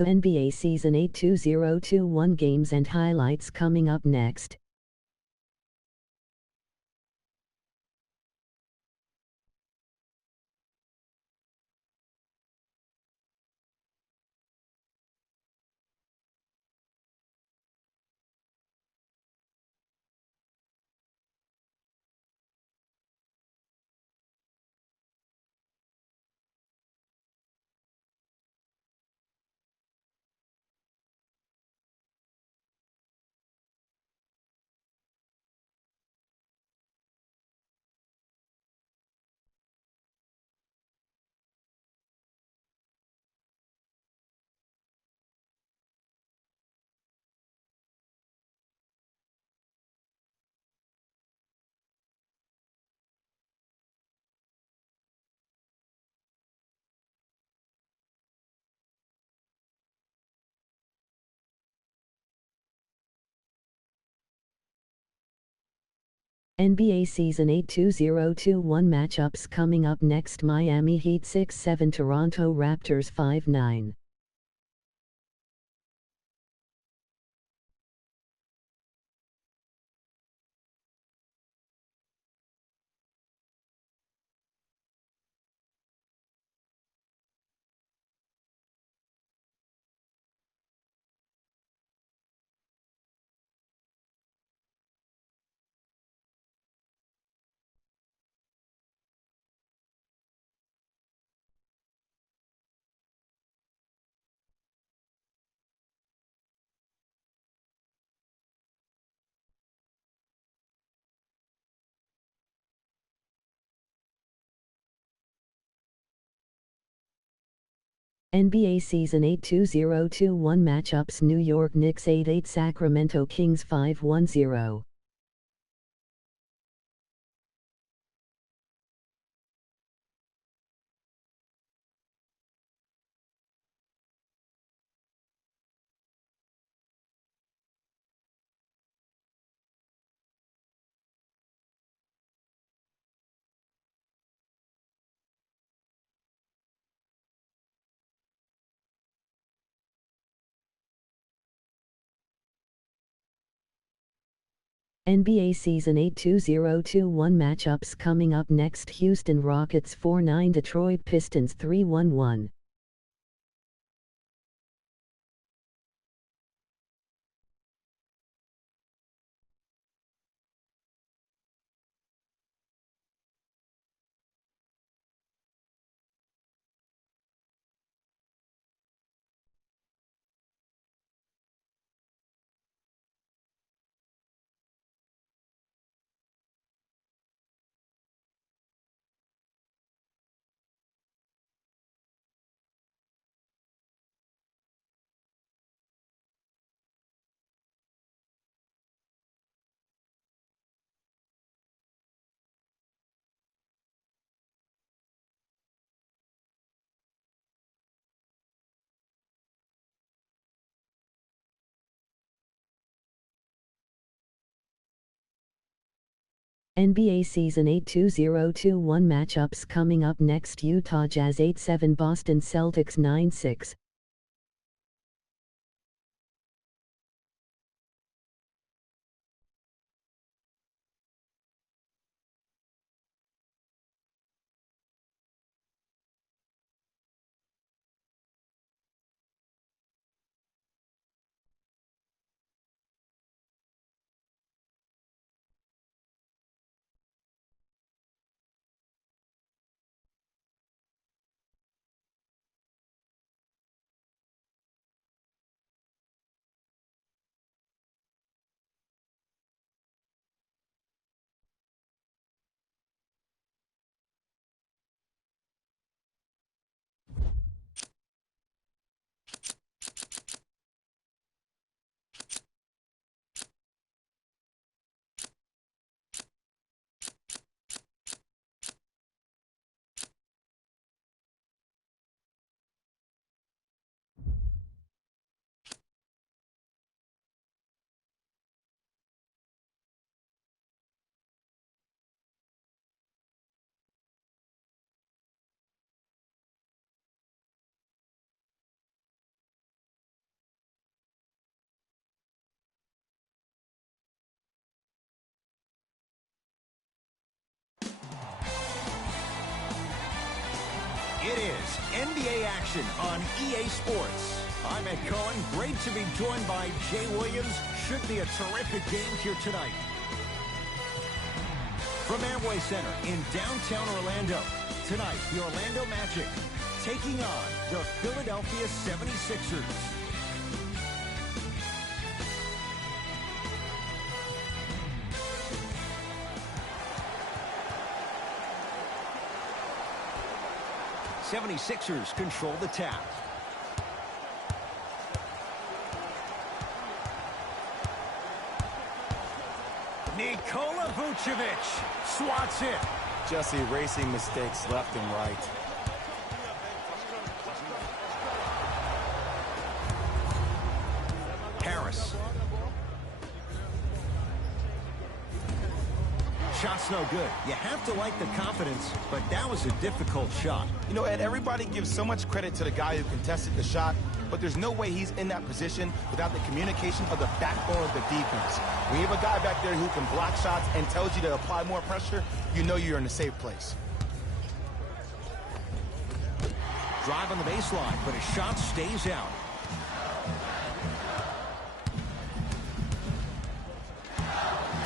The NBA Season 8 2021 games and highlights coming up next. NBA Season 8 2021 matchups coming up next. Miami Heat 6-7, Toronto Raptors 5-9. NBA Season 8 2021 matchups. New York Knicks 8-8, Sacramento Kings 5-10. NBA Season 8 2021 matchups coming up next. Houston Rockets 4-9, Detroit Pistons 3-11. NBA Season 8 2021 matchups coming up next. Utah Jazz 8-7, Boston Celtics 9-6. It is NBA action on EA Sports. I'm Ed Cohen. Great to be joined by Jay Williams. Should be a terrific game here tonight. From Amway Center in downtown Orlando, tonight the Orlando Magic taking on the Philadelphia 76ers. '76ers control the tap. Nikola Vucevic swats it. Just erasing mistakes left and right. Harris. Shot's no good. You have to like the confidence, but that was a difficult shot. You know, Ed, everybody gives so much credit to the guy who contested the shot, but there's no way he's in that position without the communication of the backbone of the defense. When you have a guy back there who can block shots and tells you to apply more pressure, you know you're in a safe place. Drive on the baseline, but his shot stays out.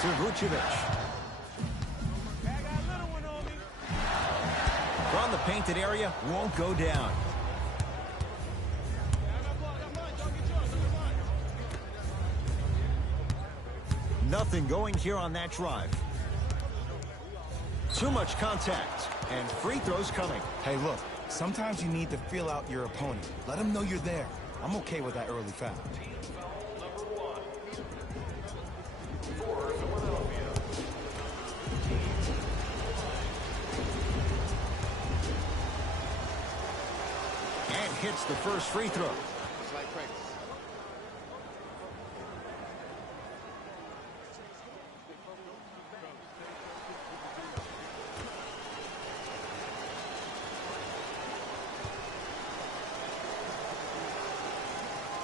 To Vucevic. From the painted area, won't go down. Nothing going here on that drive. Too much contact, and free throws coming. Hey, look, sometimes you need to feel out your opponent. Let them know you're there. I'm okay with that early foul. And hits the first free throw.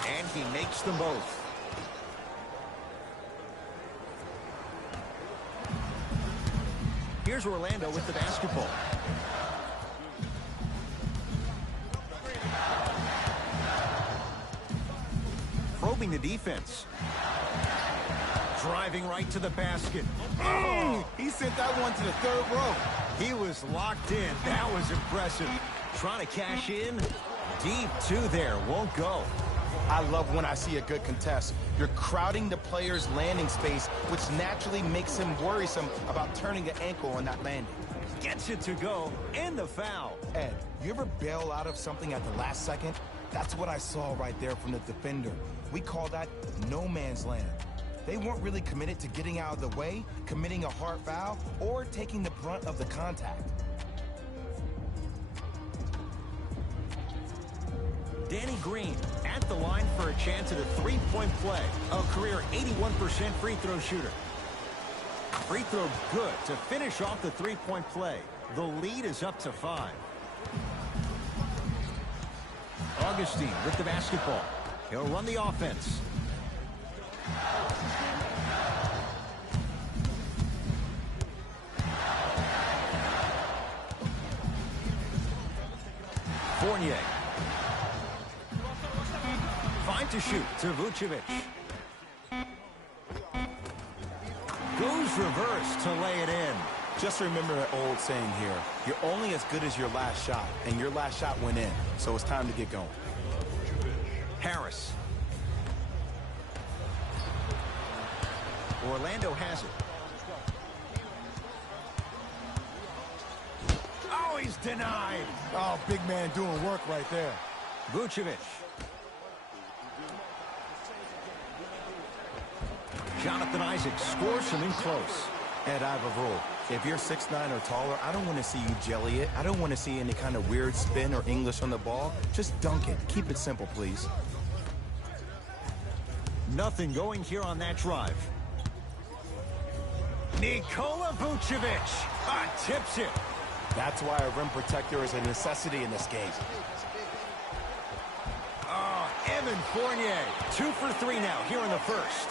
And he makes them both. Here's Orlando with the basketball. Probing the defense. Driving right to the basket. Oh, he sent that one to the third row. He was locked in. That was impressive. Trying to cash in. Deep two there. Won't go. I love when I see a good contest. You're crowding the player's landing space, which naturally makes him worrisome about turning the ankle on that landing. Gets it to go. And the foul. Ed, you ever bail out of something at the last second? That's what I saw right there from the defender. We call that no man's land. They weren't really committed to getting out of the way, committing a hard foul, or taking the brunt of the contact. Danny Green at the line for a chance at a three-point play. A career 81% free throw shooter. Free throw good to finish off the three-point play. The lead is up to 5. Augustine with the basketball. He'll run the offense. Fournier. 5 to shoot to Vucevic. Goes reverse to lay it in. Just remember an old saying here. You're only as good as your last shot, and your last shot went in. So it's time to get going. Harris. Orlando has it. Oh, he's denied. Oh, big man doing work right there. Vucevic. Jonathan Isaac scores from in close. Ed, I have a rule. If you're 6'9" or taller, I don't want to see you jelly it. I don't want to see any kind of weird spin or English on the ball. Just dunk it. Keep it simple, please. Nothing going here on that drive. Nikola Vucevic tips it. That's why a rim protector is a necessity in this game. Oh, Evan Fournier. 2 for 3 now here in the first.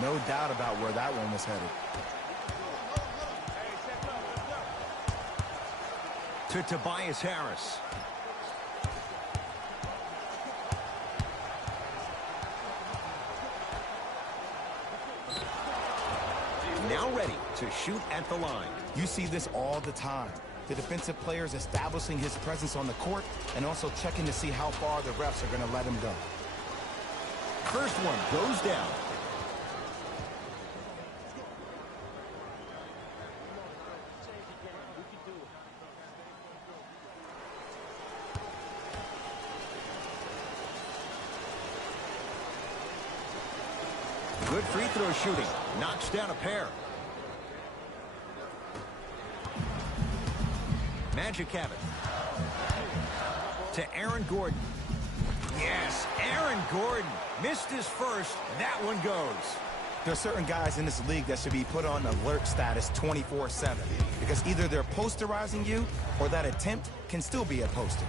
No doubt about where that one was headed. To Tobias Harris. now ready to shoot at the line. You see this all the time. The defensive players establishing his presence on the court and also checking to see how far the refs are going to let him go. First one goes down. Good free throw shooting. Knocks down a pair. Magic have it. To Aaron Gordon. Yes, Aaron Gordon missed his first. That one goes. There are certain guys in this league that should be put on alert status 24/7 because either they're posterizing you or that attempt can still be a poster.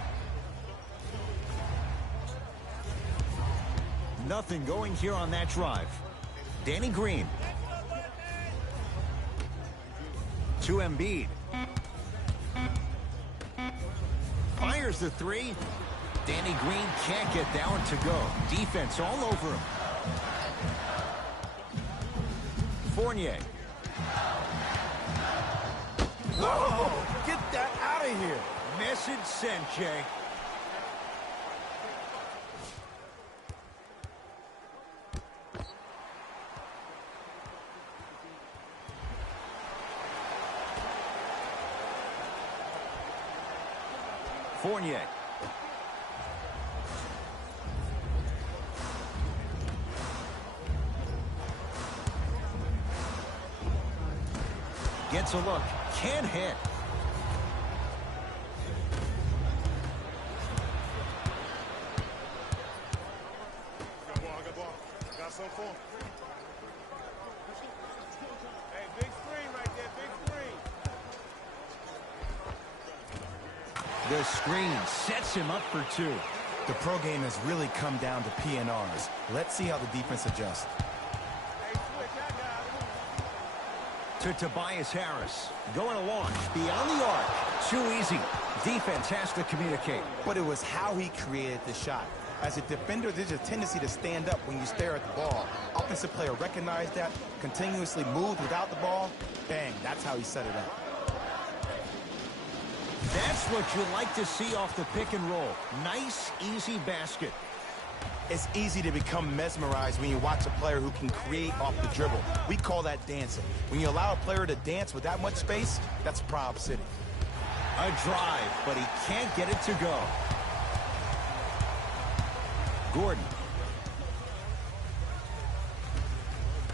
Nothing going here on that drive. Danny Green. To Embiid. Fires the three. Danny Green can't get that one to go. Defense all over him. Fournier. Whoa! Get that out of here! Message sent, Jay. Fournier. Gets a look. Can't hit. Got some for him. Hey, big screen right there, big screen. The screen sets him up for two. The pro game has really come down to PNRs. Let's see how the defense adjusts. Hey, switch, I got him. To Tobias Harris. Going to launch beyond the arc. Too easy. Defense has to communicate. But it was how he created the shot. As a defender, there's a tendency to stand up when you stare at the ball. Offensive player recognized that, continuously moved without the ball. Bang, that's how he set it up. That's what you like to see off the pick and roll. Nice, easy basket. It's easy to become mesmerized when you watch a player who can create off the dribble. We call that dancing. When you allow a player to dance with that much space, that's Prob City. A drive, but he can't get it to go. Gordon.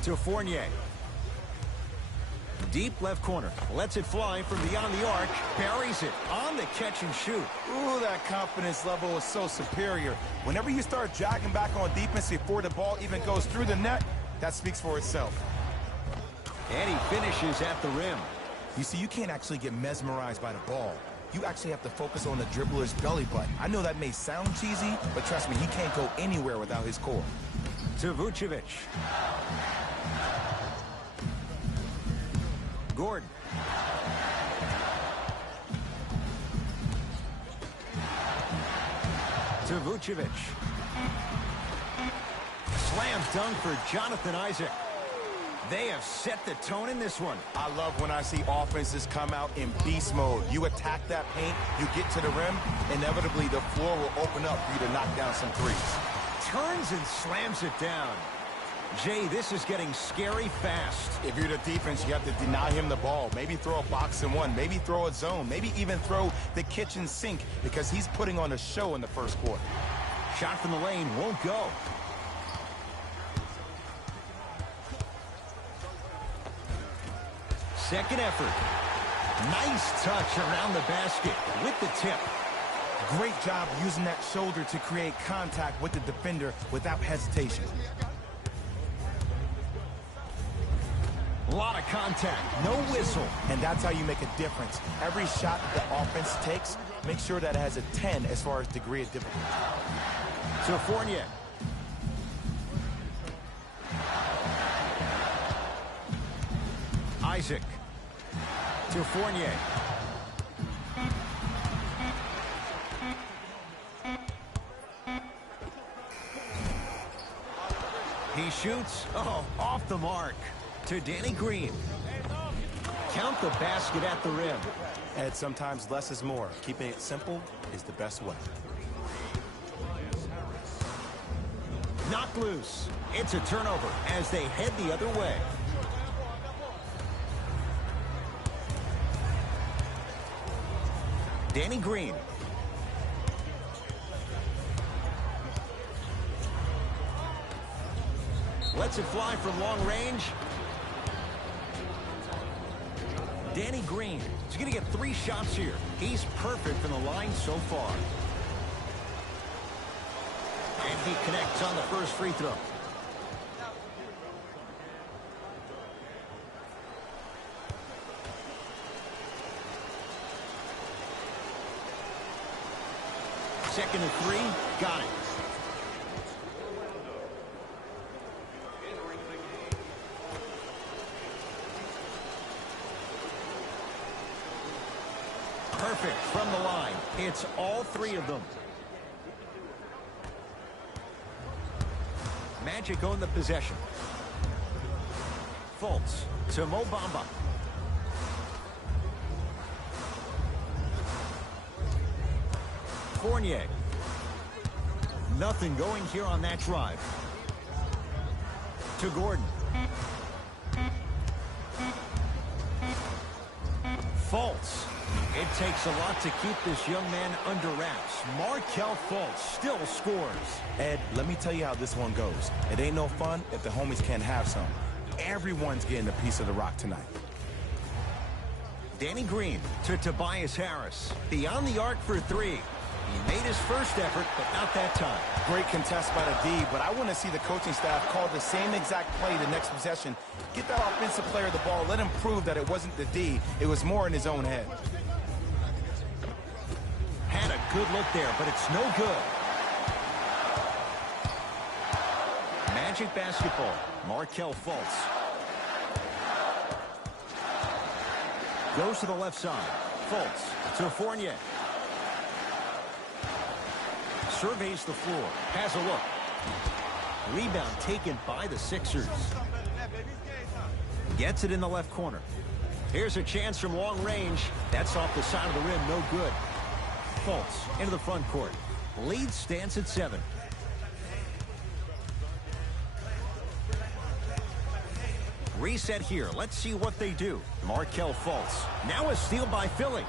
To Fournier. Deep left corner. Lets it fly from beyond the arc. Buries it on the catch and shoot. Ooh, that confidence level is so superior. Whenever you start jogging back on defense before the ball even goes through the net, that speaks for itself. And he finishes at the rim. You see, you can't actually get mesmerized by the ball. You actually have to focus on the dribbler's belly button. I know that may sound cheesy, but trust me, he can't go anywhere without his core. To Vucevic. Gordon. To Vucevic. Slam dunk for Jonathan Isaac. They have set the tone in this one. I love when I see offenses come out in beast mode. You attack that paint, you get to the rim, inevitably the floor will open up for you to knock down some threes. Turns and slams it down. Jay, this is getting scary fast. If you're the defense, you have to deny him the ball. Maybe throw a box and one. Maybe throw a zone. Maybe even throw the kitchen sink because he's putting on a show in the first quarter. Shot from the lane won't go. Second effort. Nice touch around the basket with the tip. Great job using that shoulder to create contact with the defender without hesitation. A lot of contact, no whistle. And that's how you make a difference. Every shot that the offense takes, make sure that it has a 10 as far as degree of difficulty. To Fournier. Isaac. To Fournier. He shoots. Oh, off the mark. To Danny Green. Count the basket at the rim. And sometimes less is more. Keeping it simple is the best way. Knocked loose. It's a turnover as they head the other way. Danny Green. Lets it fly from long range. Danny Green is going to get 3 shots here. He's perfect from the line so far. And he connects on the first free throw. Second and 3, got it. Perfect from the line. It's all 3 of them. Magic own the possession. Fultz to Mo Bamba. Fournier. Nothing going here on that drive. To Gordon. Fultz. It takes a lot to keep this young man under wraps. Markelle Fultz still scores. Ed, let me tell you how this one goes. It ain't no fun if the homies can't have some. Everyone's getting a piece of the rock tonight. Danny Green to Tobias Harris. Beyond the arc for 3. He made his first effort, but not that time. Great contest by the D, but I want to see the coaching staff call the same exact play the next possession. Get that offensive player the ball. Let him prove that it wasn't the D. It was more in his own head. Had a good look there, but it's no good. Magic basketball. Markelle Fultz. Goes to the left side. Fultz to Fournier. Surveys the floor. Has a look. Rebound taken by the Sixers. Gets it in the left corner. Here's a chance from long range. That's off the side of the rim. No good. Fultz into the front court. Lead stands at 7. Reset here. Let's see what they do. Markelle Fultz. Now a steal by Philly.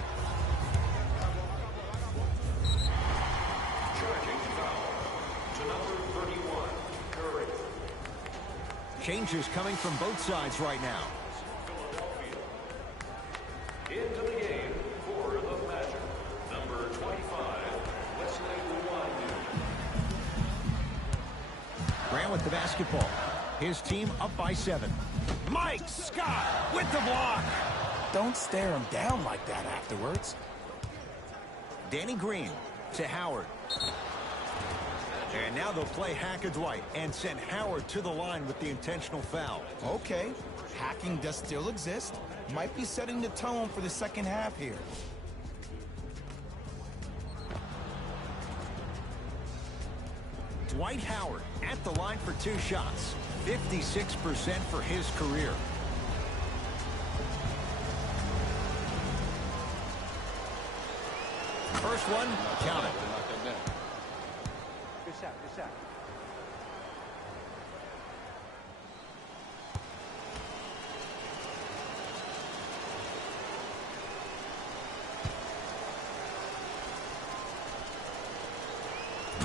Changes coming from both sides right now. Into the game for the Magic, number 25, Wesley Iwundu. Grant with the basketball. His team up by 7. Mike Scott with the block. Don't stare him down like that afterwards. Danny Green to Howard. And now they'll play Hack-a-Dwight and send Howard to the line with the intentional foul. Okay, hacking does still exist. Might be setting the tone for the second half here. Dwight Howard at the line for 2 shots. 56% for his career. First one, count it. Good shot, good shot.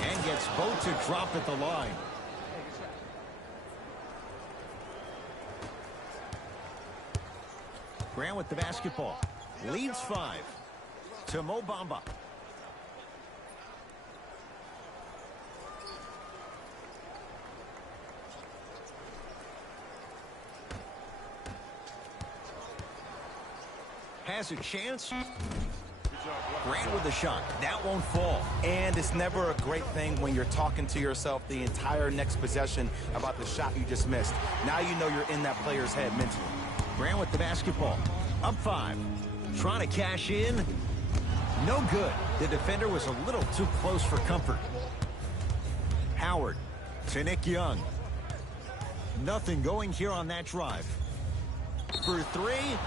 And gets both to drop at the line. Grant with the basketball. Leads 5. To Mo Bamba. Has a chance. Grant with the shot. That won't fall. And it's never a great thing when you're talking to yourself the entire next possession about the shot you just missed. Now you know you're in that player's head mentally. Grant with the basketball. Up 5. Trying to cash in. No good. The defender was a little too close for comfort. Howard to Nick Young. Nothing going here on that drive. For three.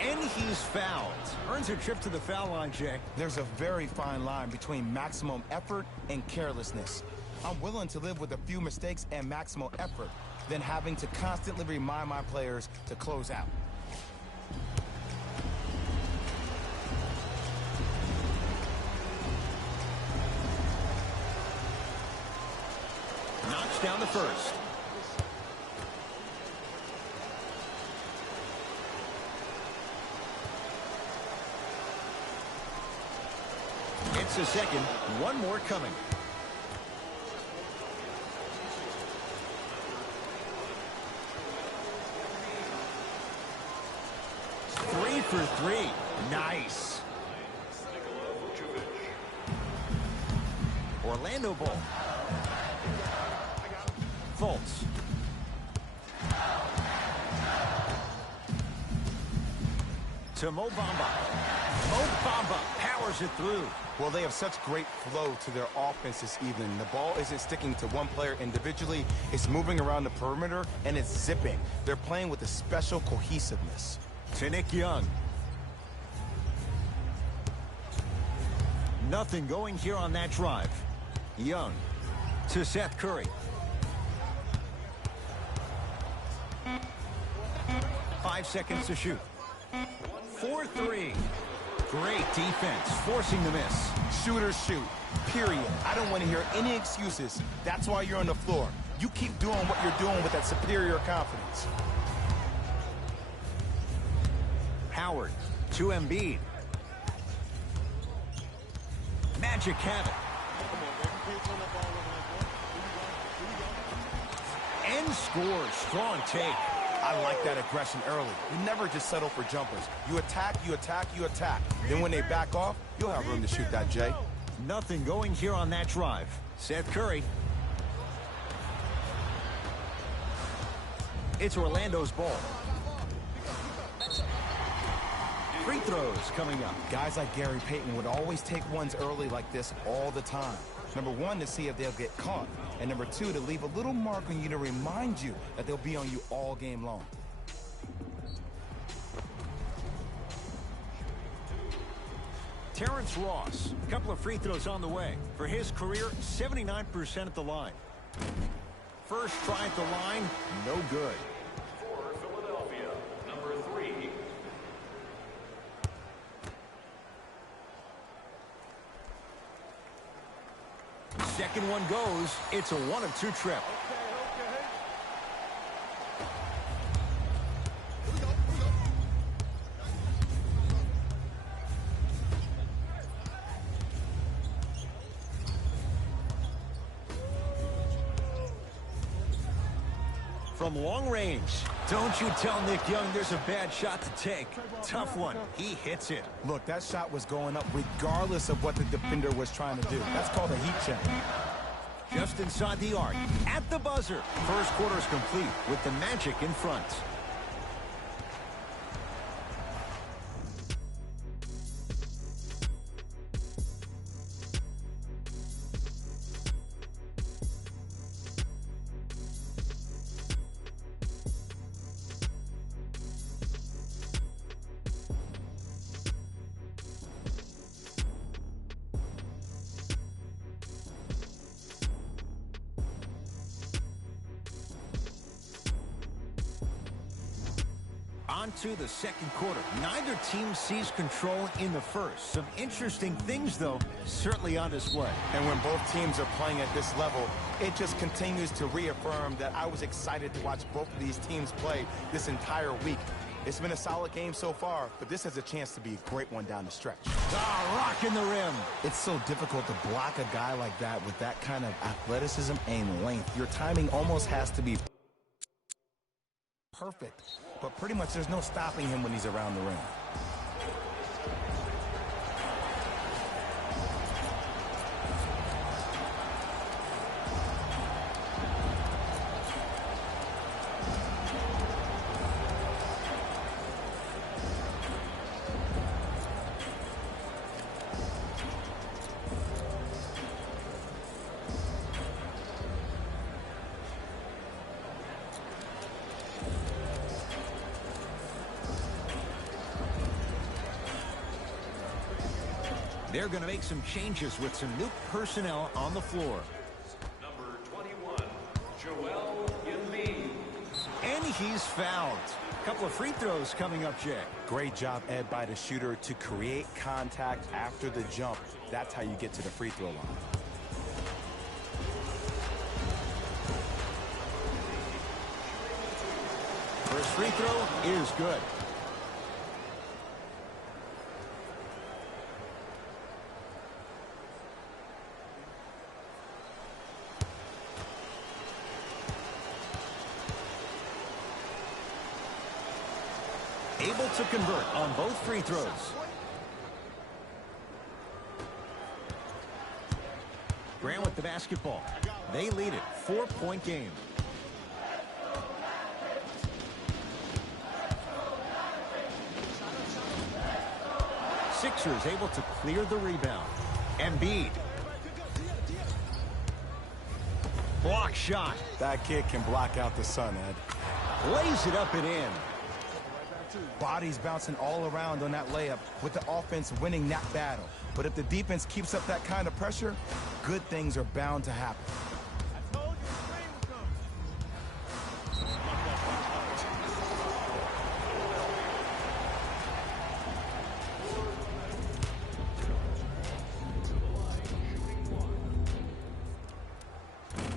And he's fouled. Earns a trip to the foul line, Jay. There's a very fine line between maximum effort and carelessness. I'm willing to live with a few mistakes and maximal effort than having to constantly remind my players to close out. Knocks down the first. It's a second. One more coming. Three for three. Nice. Orlando ball. Fultz. To Mo Bamba. Mo Bamba powers it through. Well, they have such great flow to their offense this evening. The ball isn't sticking to one player individually. It's moving around the perimeter, and it's zipping. They're playing with a special cohesiveness. To Nick Young. Nothing going here on that drive. Young to Seth Curry. 5 seconds to shoot. 4-3. Great defense, forcing the miss. Shooters shoot, period. I don't want to hear any excuses. That's why you're on the floor. You keep doing what you're doing with that superior confidence. Howard to Embiid. Magic have it. And scores. Strong take. I like that aggression early. You never just settle for jumpers. You attack, you attack, you attack. Then when they back off, you'll have room to shoot that, Jay. Nothing going here on that drive. Seth Curry. It's Orlando's ball. Free throws coming up. Guys like Gary Payton would always take ones early like this all the time. Number one, to see if they'll get caught. And number two, to leave a little mark on you to remind you that they'll be on you all game long. Terrence Ross, a couple of free throws on the way. For his career, 79% at the line. First try at the line, no good. For Philadelphia, number 3. Second one goes. It's a 1 of 2 trip. From long range. Don't you tell Nick Young there's a bad shot to take. Tough one. He hits it. Look, that shot was going up regardless of what the defender was trying to do. That's called a heat check. Just inside the arc. At the buzzer. First quarter is complete with the Magic in front. On to the second quarter. Neither team sees control in the first. Some interesting things, though, certainly on display. And when both teams are playing at this level, it just continues to reaffirm that I was excited to watch both of these teams play this entire week. It's been a solid game so far, but this has a chance to be a great one down the stretch. Rocking the rim. It's so difficult to block a guy like that with that kind of athleticism and length. Your timing almost has to be perfect, but pretty much there's no stopping him when he's around the rim. They're going to make some changes with some new personnel on the floor. Number 21, Joel Embiid. And he's fouled. A couple of free throws coming up, Jay. Great job, Ed, by the shooter to create contact after the jump. That's how you get to the free throw line. First free throw is good. Able to convert on both free throws. Grant with the basketball. They lead it. 4-point game. Sixers able to clear the rebound. Embiid. Block shot. That kid can block out the sun, Ed. Lays it up and in. Bodies bouncing all around on that layup with the offense winning that battle. But if the defense keeps up that kind of pressure, good things are bound to happen. I told you the screen was coming.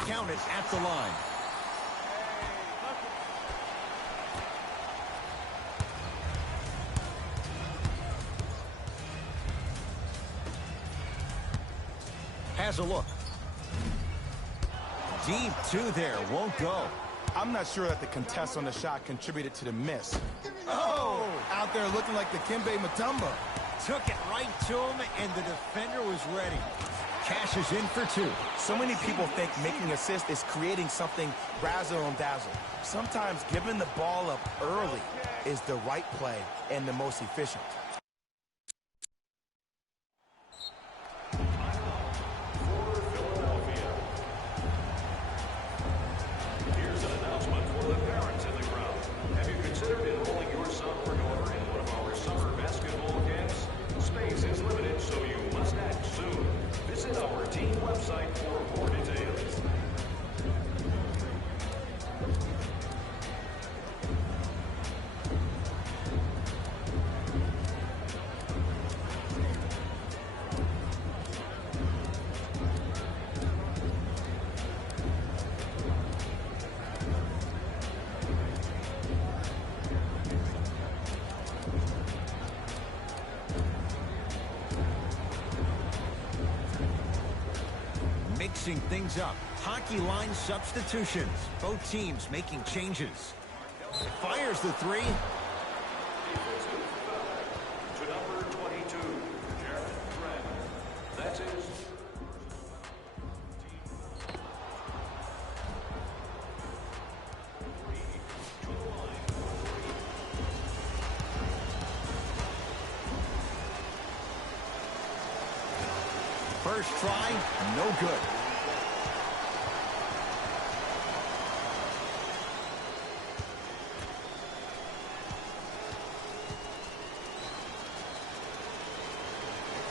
Count it at the line. Has a look. Deep two there, won't go. I'm not sure that the contest on the shot contributed to the miss. Oh, out there looking like the Kimbe Mutombo. Took it right to him, and the defender was ready. Cashes in for two. So many people think making assist is creating something razzle and dazzle. Sometimes giving the ball up early is the right play and the most efficient. Here's an announcement for the parents in the crowd. Have you considered enrolling your son or daughter in one of our summer basketball camps? Space is limited, so you must act soon. Visit our team website for more details. Mixing things up. Hockey line substitutions. Both teams making changes. Fires the three. To number 22, Jared Grant. That's his. First try, no good.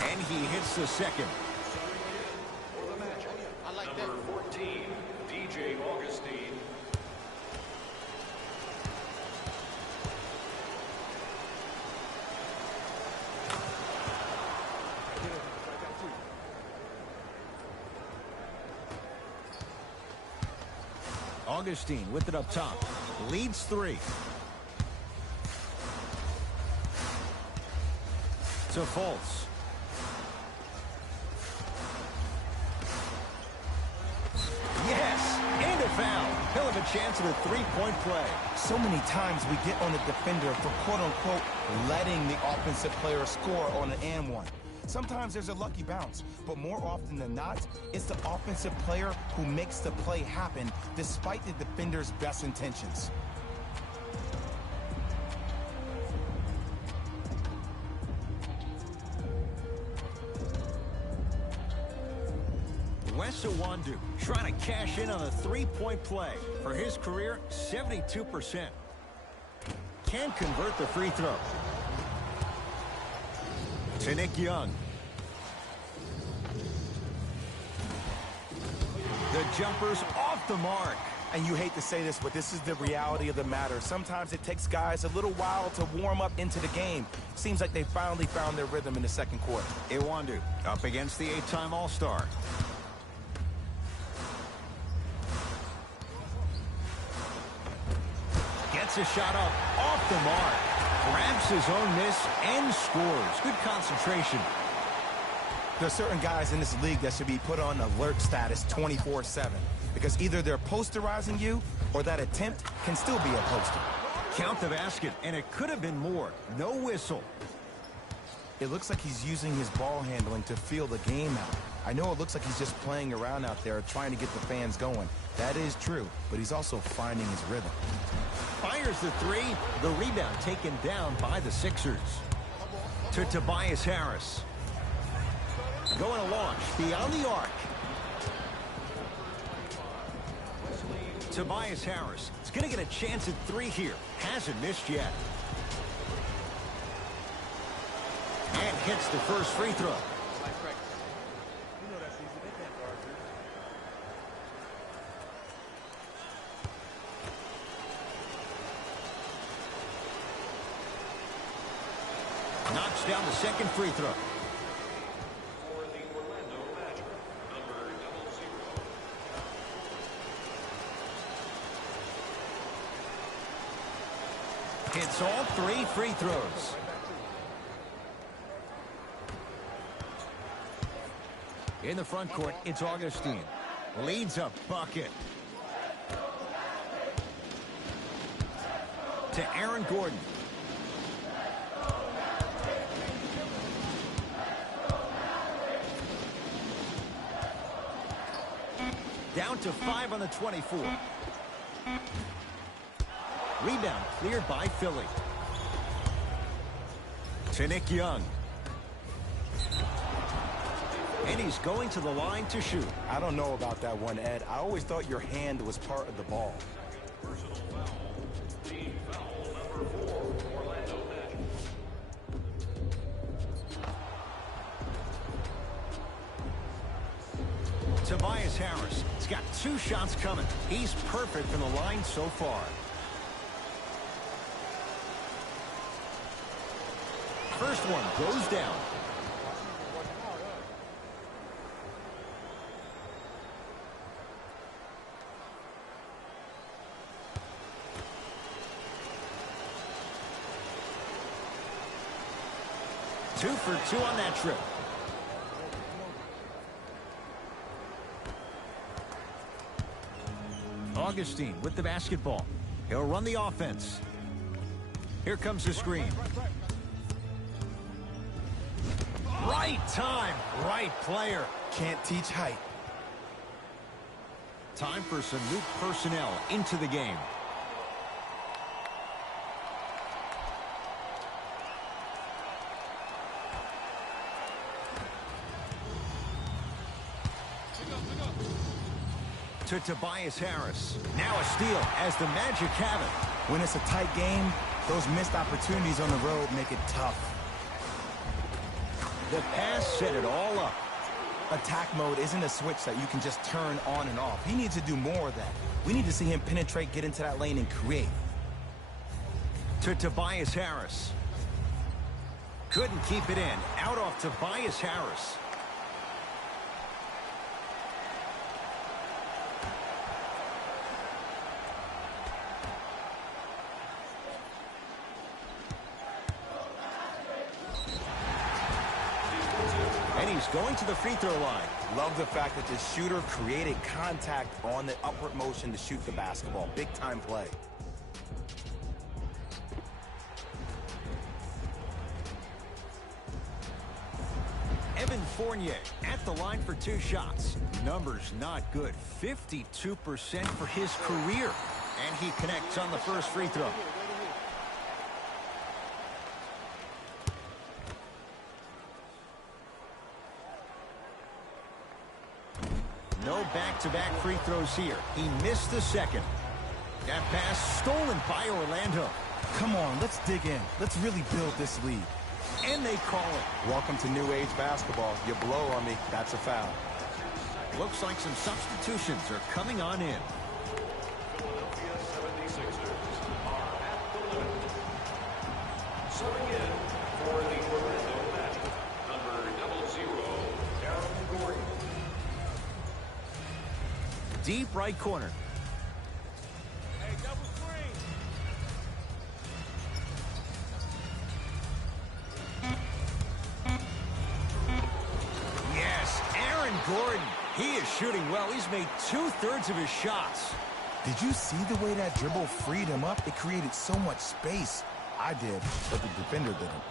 And he hits the second. For the matchup, number 14, DJ Augustine. Augustine with it up top. Leads three. To Fultz. Yes! And a foul. He'll have a chance at a three-point play. So many times we get on the defender for quote-unquote letting the offensive player score on an and one. Sometimes there's a lucky bounce, but more often than not, it's the offensive player who makes the play happen despite the defender's best intentions. Wes Iwundu trying to cash in on a three-point play. For his career, 72%. Can't convert the free throw. To Nick Young. jumpers off the mark. And you hate to say this, but this is the reality of the matter. Sometimes it takes guys a little while to warm up into the game. Seems like they finally found their rhythm in the second quarter. Iwandu up against the 8-time All-Star. Gets a shot up off the mark. Grabs his own miss and scores. Good concentration. There are certain guys in this league that should be put on alert status 24/7. Because either they're posterizing you or that attempt can still be a poster. Count the basket, and it could have been more. No whistle. It looks like he's using his ball handling to feel the game out. I know it looks like he's just playing around out there trying to get the fans going. That is true, but he's also finding his rhythm. Fires the three. The rebound taken down by the Sixers. To Tobias Harris. Going to launch beyond the arc. Tobias Harris is going to get a chance at three here. Hasn't missed yet. And hits the first free throw. Knocks down the second free throw. For the Orlando Magic, number 00. Hits all three free throws. In the front court, it's Augustine. Leads a bucket. To Aaron Gordon. Down to 5 on the 24. Rebound cleared by Philly. To Nick Young. And he's going to the line to shoot. I don't know about that one, Ed. I always thought your hand was part of the ball. Personal foul. Team foul number 4, Orlando Magic. Tobias Harris has got 2 shots coming. He's perfect from the line so far. First one goes down. Two for 2 on that trip. Augustine with the basketball. He'll run the offense. Here comes the screen. Right time, right player. Can't teach height. Time for some new personnel into the game. To Tobias Harris. Now a steal as the Magic have it. When it's a tight game, those missed opportunities on the road make it tough. The pass set it all up. Attack mode isn't a switch that you can just turn on and off. He needs to do more of that. We need to see him penetrate, get into that lane, and create. To Tobias Harris. Couldn't keep it in. Out off Tobias Harris. And he's going to the free throw line. Love the fact that the shooter created contact on the upward motion to shoot the basketball. Big time play. Evan Fournier at the line for 2 shots. Numbers not good. 52% for his career. And he connects on the first free throw. No back-to-back free throws here. He missed the second. That pass stolen by Orlando. Come on, let's dig in. Let's really build this lead. And they call it. Welcome to new age basketball. You blow on me, that's a foul. Looks like some substitutions are coming on in. Philadelphia 76ers are at the limit. Subbing in for the Orlando Magic, number 00, Aaron Gordon. Deep right corner. Hey, double screen. Yes, Aaron Gordon. He is shooting well. He's made 2/3 of his shots. Did you see the way that dribble freed him up? It created so much space. I did, but the defender didn't.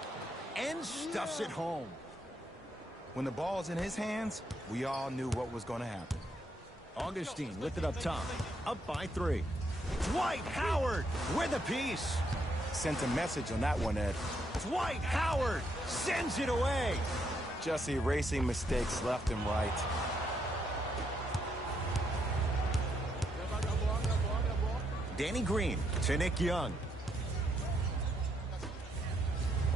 And stuffs it home. When the ball's in his hands, we all knew what was going to happen. Augustine with it up top. Up by 3. Dwight Howard with a piece. Sent a message on that one, Ed. Dwight Howard sends it away. Just erasing mistakes left and right. Danny Green to Nick Young.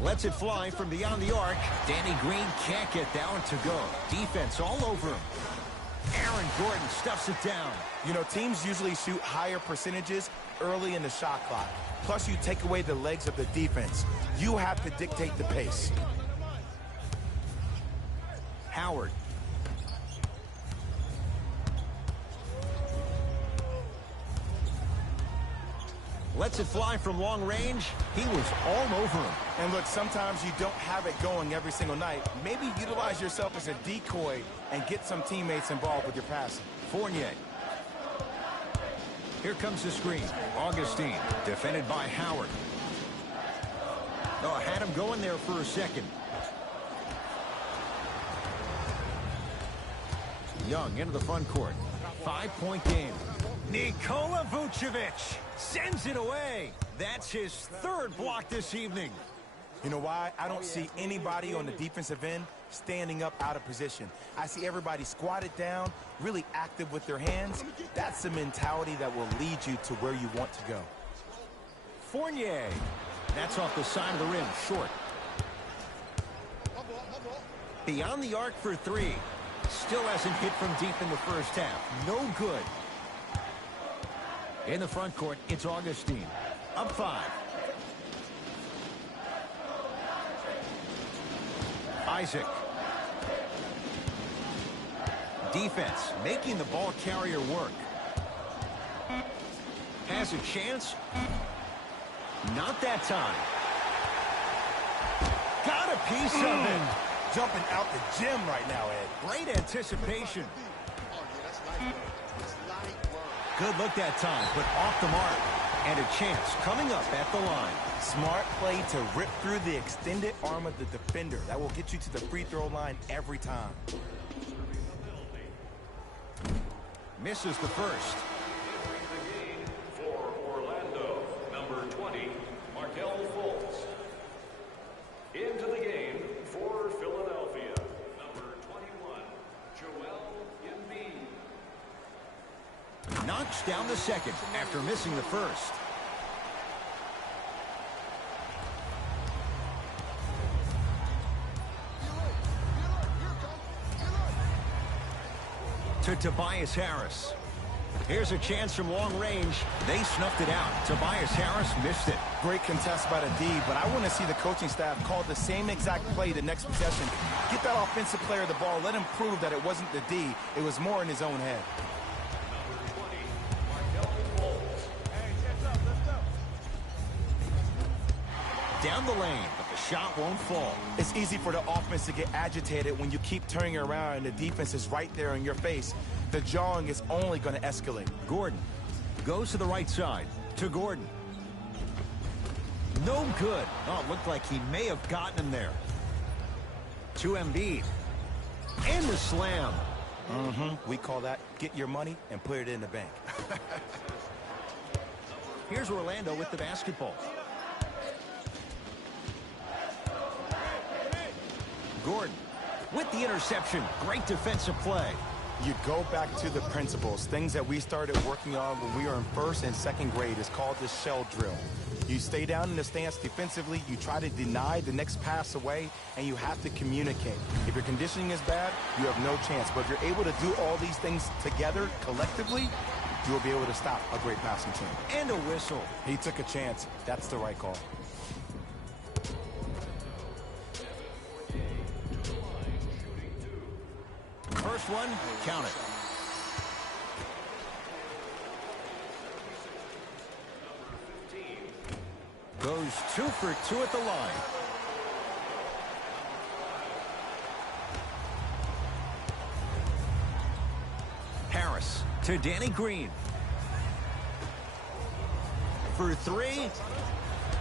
Lets it fly from beyond the arc. Danny Green can't get that one to go. Defense all over him. Aaron Gordon stuffs it down. You know, teams usually shoot higher percentages early in the shot clock. Plus, you take away the legs of the defense. You have to dictate the pace. Howard. Lets it fly from long range. He was all over him. And look, sometimes you don't have it going every single night. Maybe utilize yourself as a decoy and get some teammates involved with your passing. Fournier. Here comes the screen. Augustine, defended by Howard. Oh, had him going there for a second. Young into the front court. 5-point game. Nikola Vucevic sends it away. That's his 3rd block this evening. You know why? I don't see anybody on the defensive end standing up out of position. I see everybody squatted down, really active with their hands. That's the mentality that will lead you to where you want to go. Fournier. That's off the side of the rim, short. Beyond the arc for 3. Still hasn't hit from deep in the first half. No good. In the front court, it's Augustine. Up 5. Isaac. Defense making the ball carrier work. Has a chance. Not that time. Got a piece of it. Jumping out the gym right now, Ed. Great anticipation. Good look that time, but off the mark. And a chance coming up at the line. Smart play to rip through the extended arm of the defender. That will get you to the free throw line every time. Misses the first. Entering the game for Orlando, number 20, Markelle Fultz. Into the game for Philadelphia, number 21, Joel Embiid. Knocks down the second after missing the first. To Tobias Harris. Here's a chance from long range. They snuffed it out. Tobias Harris missed it. Great contest by the D, but I want to see the coaching staff call the same exact play the next possession. Get that offensive player the ball. Let him prove that it wasn't the D. It was more in his own head. Number 20, Markelle Fultz. Hey, chest up, let's go. Down the lane, but the shot won't fall. It's easy for the offense to get agitated when you keep turning around and the defense is right there in your face. The jawing is only going to escalate. Gordon goes to the right side. To Gordon. No good. Oh, it looked like he may have gotten him there. To Embiid. And the slam. We call that get your money and put it in the bank. Here's Orlando with the basketball. Gordon with the interception. Great defensive play. You go back to the principles, things that we started working on when we were in first and second grade. It's called the shell drill. You stay down in the stance defensively, you try to deny the next pass away, and you have to communicate. If your conditioning is bad, you have no chance. But if you're able to do all these things together, collectively, you will be able to stop a great passing team. And a whistle. He took a chance. That's the right call. First one, count it. Goes 2 for 2 at the line. Harris to Danny Green. For 3.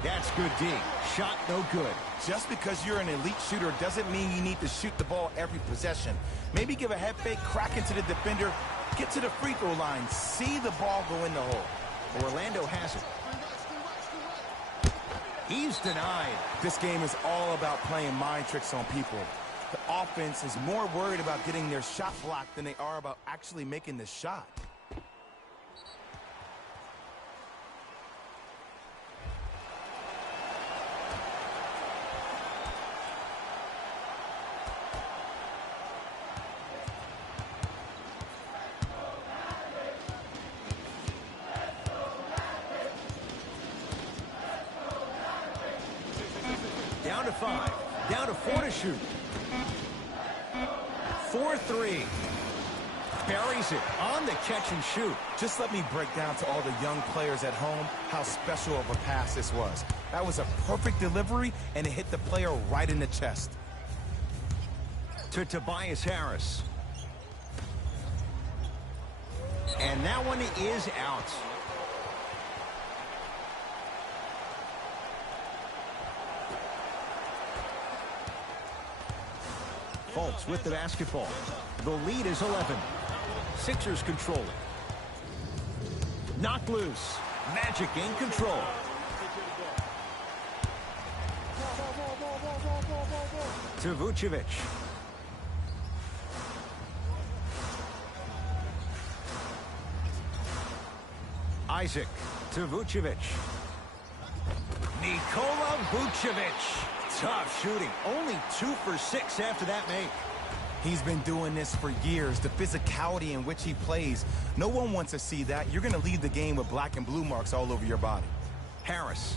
That's good D. Shot no good. Just because you're an elite shooter doesn't mean you need to shoot the ball every possession. Maybe give a head fake, crack into the defender, get to the free throw line, see the ball go in the hole. Orlando has it. He's denied. This game is all about playing mind tricks on people. The offense is more worried about getting their shot blocked than they are about actually making the shot. Down to 5. Down to 4 to shoot. 4-3. Buries it on the catch and shoot. Just let me break down to all the young players at home how special of a pass this was. That was a perfect delivery, and it hit the player right in the chest. To Tobias Harris. And that one is out. Fultz with the basketball. The lead is 11. Sixers control it. Knocked loose. Magic in control. To Vucevic. Isaac to Vucevic. Nikola Vucevic. Tough shooting. Only 2 for 6 after that make. He's been doing this for years. The physicality in which he plays. No one wants to see that. You're going to leave the game with black and blue marks all over your body. Harris.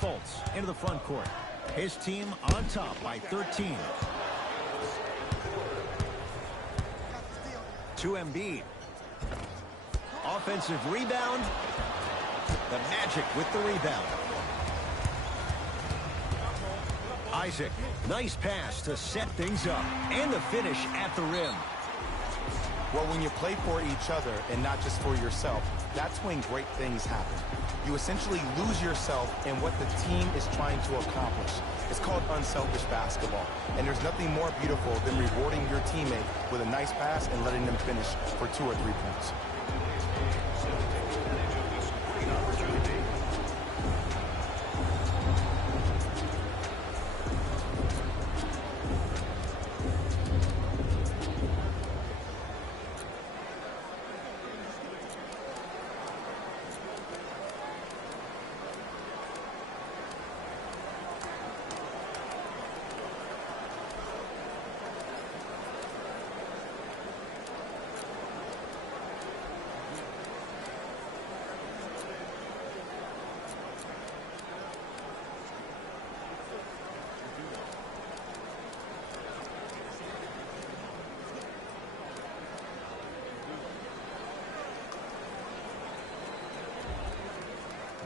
Fultz into the front court. His team on top by 13. To Embiid. Offensive rebound. The Magic with the rebound. Isaac, nice pass to set things up. And the finish at the rim. Well, when you play for each other and not just for yourself, that's when great things happen. You essentially lose yourself in what the team is trying to accomplish. It's called unselfish basketball. And there's nothing more beautiful than rewarding your teammate with a nice pass and letting them finish for 2 or 3 points.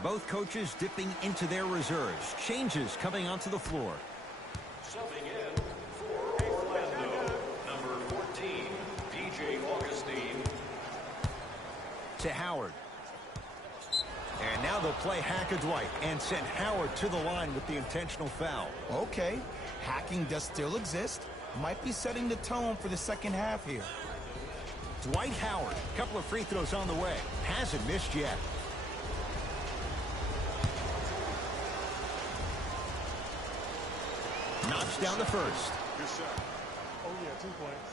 Both coaches dipping into their reserves. Changes coming onto the floor. Subbing in for Orlando, number 14, PJ Augustine. To Howard. And now they'll play Hack-a-Dwight and send Howard to the line with the intentional foul. Okay, hacking does still exist. Might be setting the tone for the second half here. Dwight Howard, couple of free throws on the way. Hasn't missed yet. Knocks down the first. Good shot. Oh, yeah, 2 points.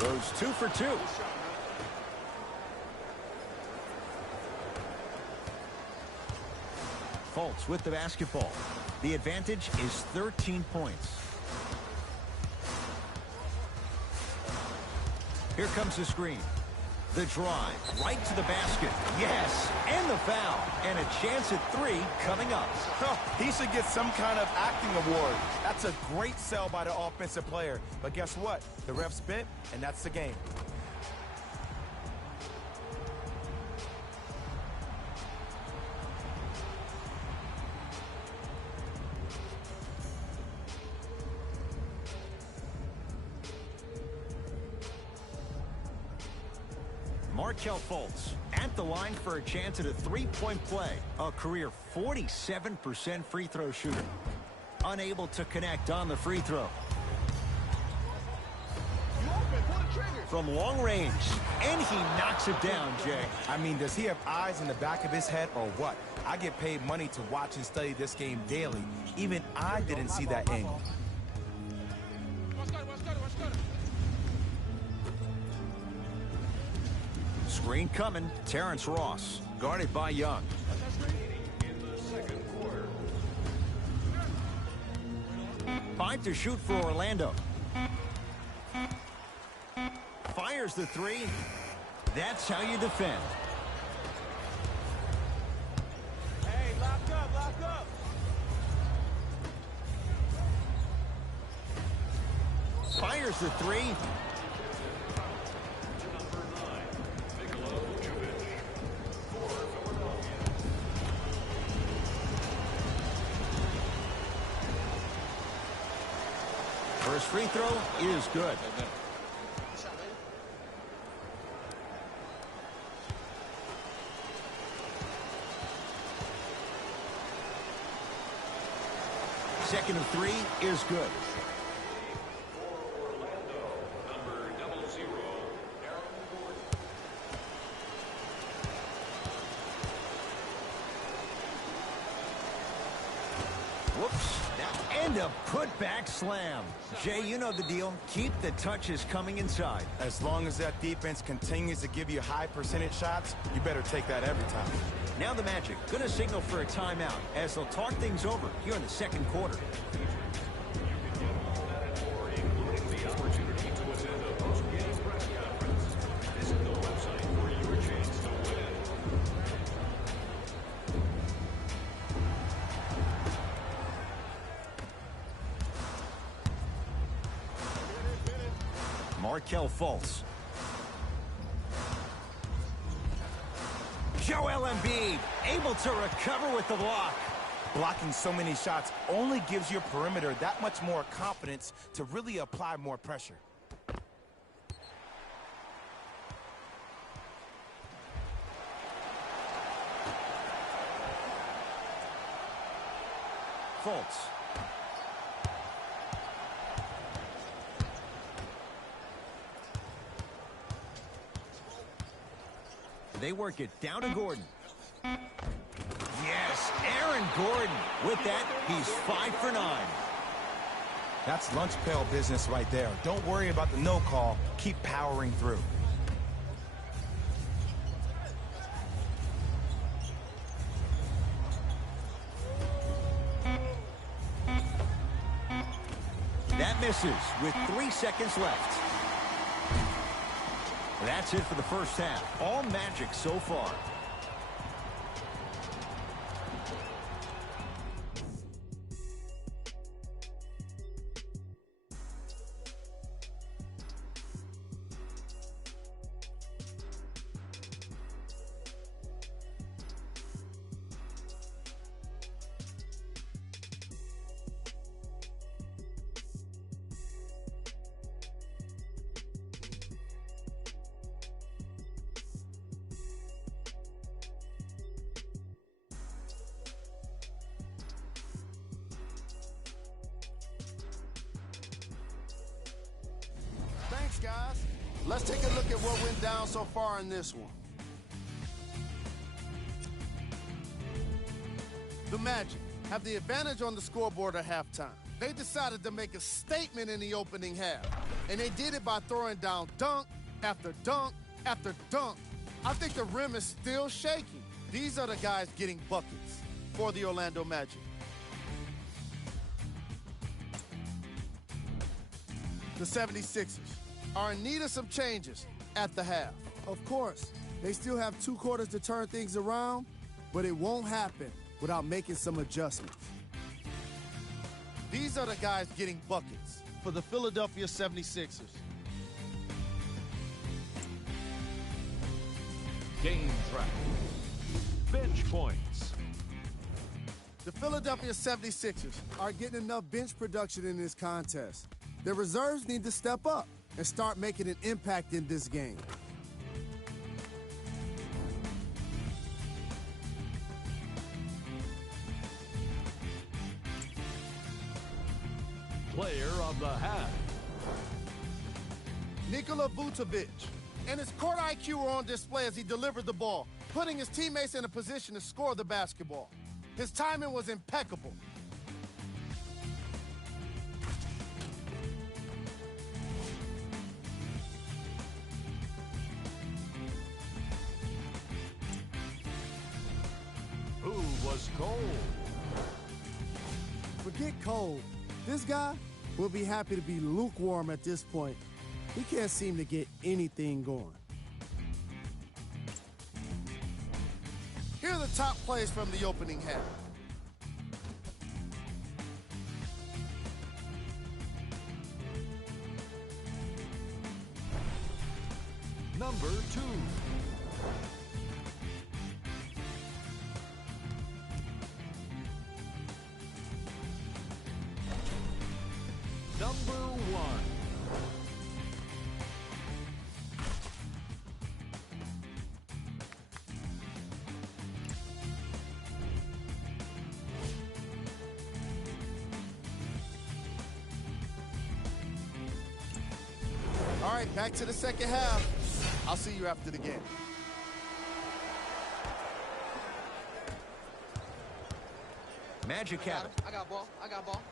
Goes 2 for 2. Fultz with the basketball. The advantage is 13 points. Here comes the screen. The drive right to the basket. Yes, and the foul. And a chance at 3 coming up. He should get some kind of acting award. That's a great sell by the offensive player. But guess what? The ref spit, and that's the game. Markelle Fultz at the line for a chance at a three-point play. A career 47% free throw shooter. Unable to connect on the free throw. From long range, and he knocks it down, Jay. I mean, does he have eyes in the back of his head or what? I get paid money to watch and study this game daily. Even I didn't see that angle. Screen coming. Terrence Ross, guarded by Young. In the second quarter. 5 to shoot for Orlando. Fires the 3. That's how you defend. Hey, lock up, lock up. Fires the 3. First free throw is good. Second of 3 is good. Whoops. And a putback slam. Jay, you know the deal. Keep the touches coming inside. As long as that defense continues to give you high percentage shots, you better take that every time. Now the Magic gonna signal for a timeout as they'll talk things over here in the second quarter. Markelle Fultz. Joel Embiid able to recover with the block. Blocking so many shots only gives your perimeter that much more confidence to really apply more pressure. Fultz. They work it down to Gordon. Yes, Aaron Gordon. With that, he's 5 for 9. That's lunch pail business right there. Don't worry about the no call. Keep powering through. That misses with 3 seconds left. That's it for the first half. All Magic so far. Thanks, guys. Let's take a look at what went down so far in this one. The Magic have the advantage on the scoreboard at halftime. They decided to make a statement in the opening half, and they did it by throwing down dunk after dunk after dunk. I think the rim is still shaking. These are the guys getting buckets for the Orlando Magic. The 76ers are in need of some changes at the half. Of course, they still have 2 quarters to turn things around, but it won't happen without making some adjustments. These are the guys getting buckets for the Philadelphia 76ers. Game track. Bench points. The Philadelphia 76ers are getting enough bench production in this contest. Their reserves need to step up and start making an impact in this game. Player of the half. Nikola Vucevic and his court IQ were on display as he delivered the ball, putting his teammates in a position to score the basketball. His timing was impeccable. Who was cold? Forget cold. This guy will be happy to be lukewarm at this point. He can't seem to get anything going. Here are the top plays from the opening half. Number 2. Number 1. All right, back to the second half. I'll see you after the game. Magic have it. I got ball. I got ball.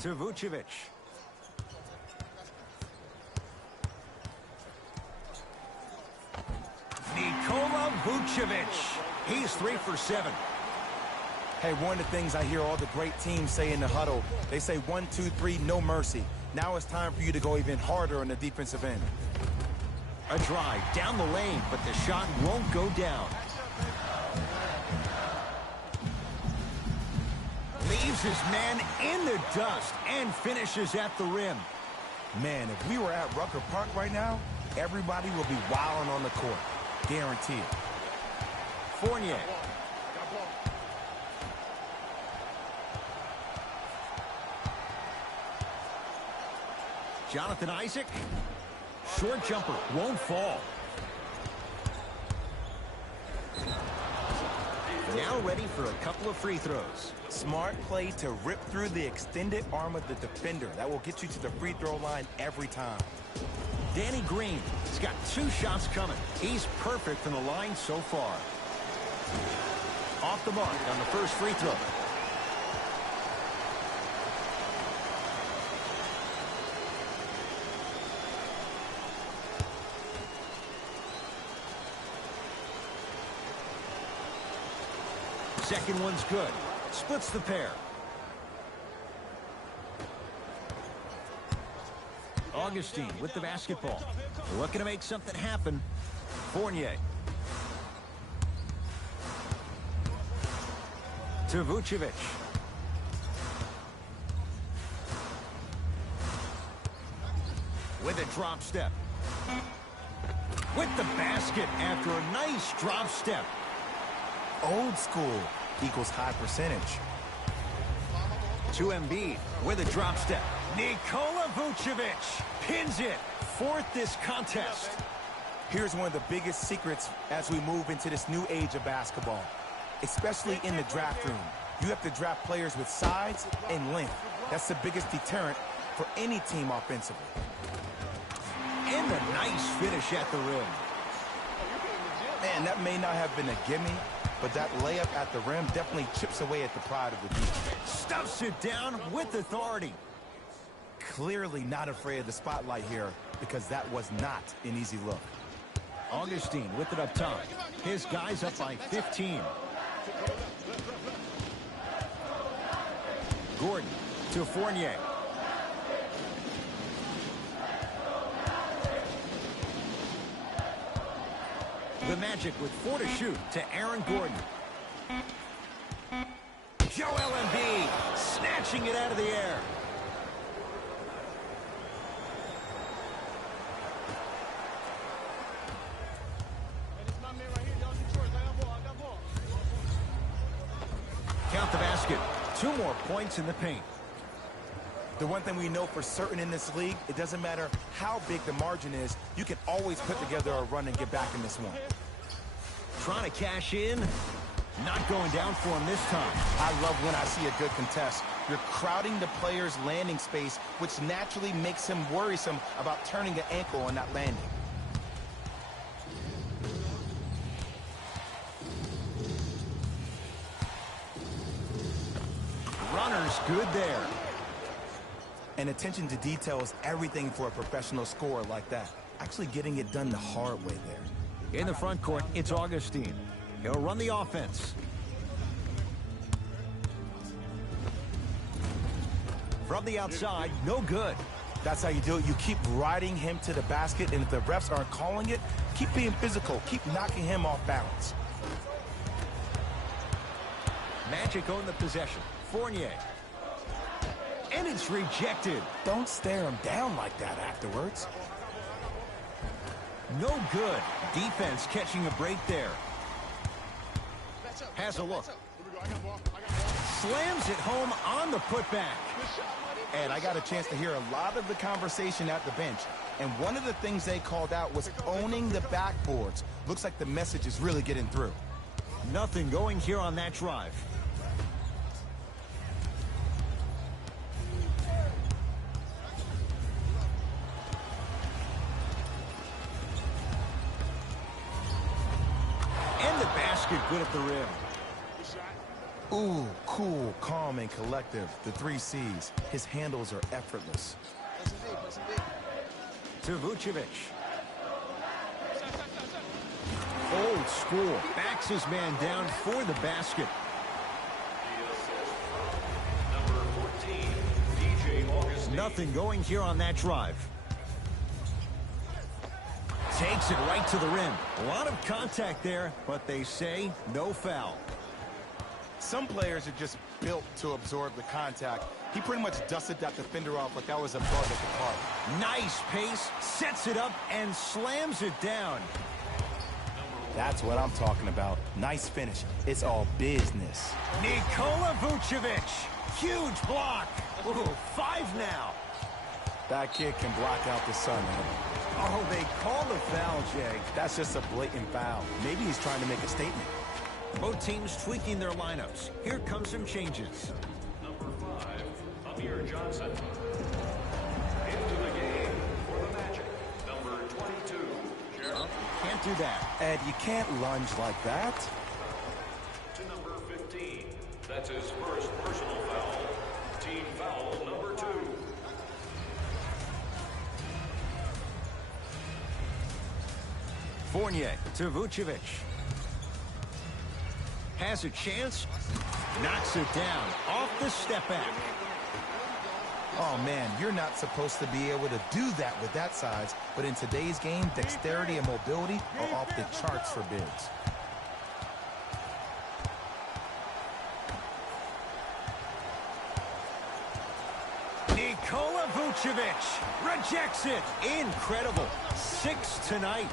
To Vucevic. Nikola Vucevic. He's 3 for 7. Hey, one of the things I hear all the great teams say in the huddle, they say 1, 2, 3, no mercy. Now it's time for you to go even harder on the defensive end. A drive down the lane, but the shot won't go down. Leaves his man in the dust and finishes at the rim. Man, if we were at Rucker Park right now, everybody will be wilding on the court. Guaranteed. Fournier. Jonathan Isaac. Short jumper won't fall. Now ready for a couple of free throws. Smart play to rip through the extended arm of the defender. That will get you to the free throw line every time. Danny Green has got 2 shots coming. He's perfect from the line so far. Off the mark on the first free throw. Second one's good. Splits the pair. Augustine with the basketball. Looking to make something happen. Fournier. To Vucevic. With a drop step. With the basket after a nice drop step. Old school equals high percentage. To Embiid with a drop step. Nikola Vucevic pins it. 4th this contest. Here's one of the biggest secrets as we move into this new age of basketball, especially in the draft room. You have to draft players with size and length. That's the biggest deterrent for any team offensively. And a nice finish at the rim. Man, that may not have been a gimme, but that layup at the rim definitely chips away at the pride of the defense. Stuffs it down with authority. Clearly not afraid of the spotlight here because that was not an easy look. Augustine with it up top. His guys up by 15. Gordon to Fournier. The Magic with 4 to shoot to Aaron Gordon. Joel Embiid snatching it out of the air. Count the basket. 2 more points in the paint. The one thing we know for certain in this league, it doesn't matter how big the margin is, you can always put together a run and get back in this one. Trying to cash in. Not going down for him this time. I love when I see a good contest. You're crowding the player's landing space, which naturally makes him worrisome about turning the ankle on that landing. Runner's good there. And attention to detail is everything for a professional scorer like that. Actually getting it done the hard way there. In the front court, it's Augustine. He'll run the offense. From the outside, no good. That's how you do it. You keep riding him to the basket, and if the refs aren't calling it, keep being physical. Keep knocking him off balance. Magic own the possession. Fournier. And it's rejected. Don't stare him down like that afterwards. No good. Defense catching a break there. Has a look. Slams it home on the putback. And I got a chance to hear a lot of the conversation at the bench. And one of the things they called out was owning the backboards. Looks like the message is really getting through. Nothing going here on that drive. And the basket good at the rim. Ooh, cool, calm, and collective. The 3 C's. His handles are effortless. To Vucevic. Old school. Backs his man down for the basket. Number 14, DJ Augustine. Nothing going here on that drive. Takes it right to the rim. A lot of contact there, but they say no foul. Some players are just built to absorb the contact. He pretty much dusted that defender off like that was a bug at the park. Nice pace, sets it up, and slams it down. That's what I'm talking about. Nice finish. It's all business. Nikola Vucevic. Huge block. Ooh, 5 now. That kid can block out the sun, man. Oh, they call the foul, Jay. That's just a blatant foul. Maybe he's trying to make a statement. Both teams tweaking their lineups. Here come some changes. Number 5, Amir Johnson. Into the game for the Magic. Number 22, Gerald. Can't do that. Ed, you can't lunge like that. To number 15. That's his first personal foul. Team foul number 2. Fournier to Vucevic. Has a chance. Knocks it down. Off the step back. Oh, man, you're not supposed to be able to do that with that size, but in today's game, dexterity and mobility are off the charts for bigs. Nikola Vucevic rejects it. Incredible. 6 tonight.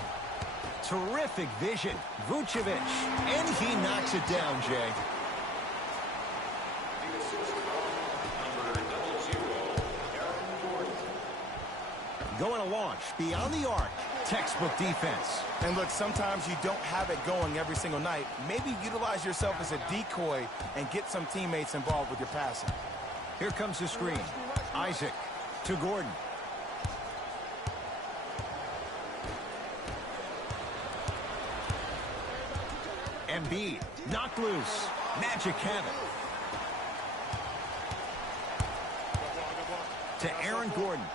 Terrific vision. Vucevic. And he knocks it down, Jay. Going to launch beyond the arc. Textbook defense. And look, sometimes you don't have it going every single night. Maybe utilize yourself as a decoy and get some teammates involved with your passing. Here comes the screen. Isaac to Gordon. Embiid knocked loose. Magic have it. To Aaron Gordon.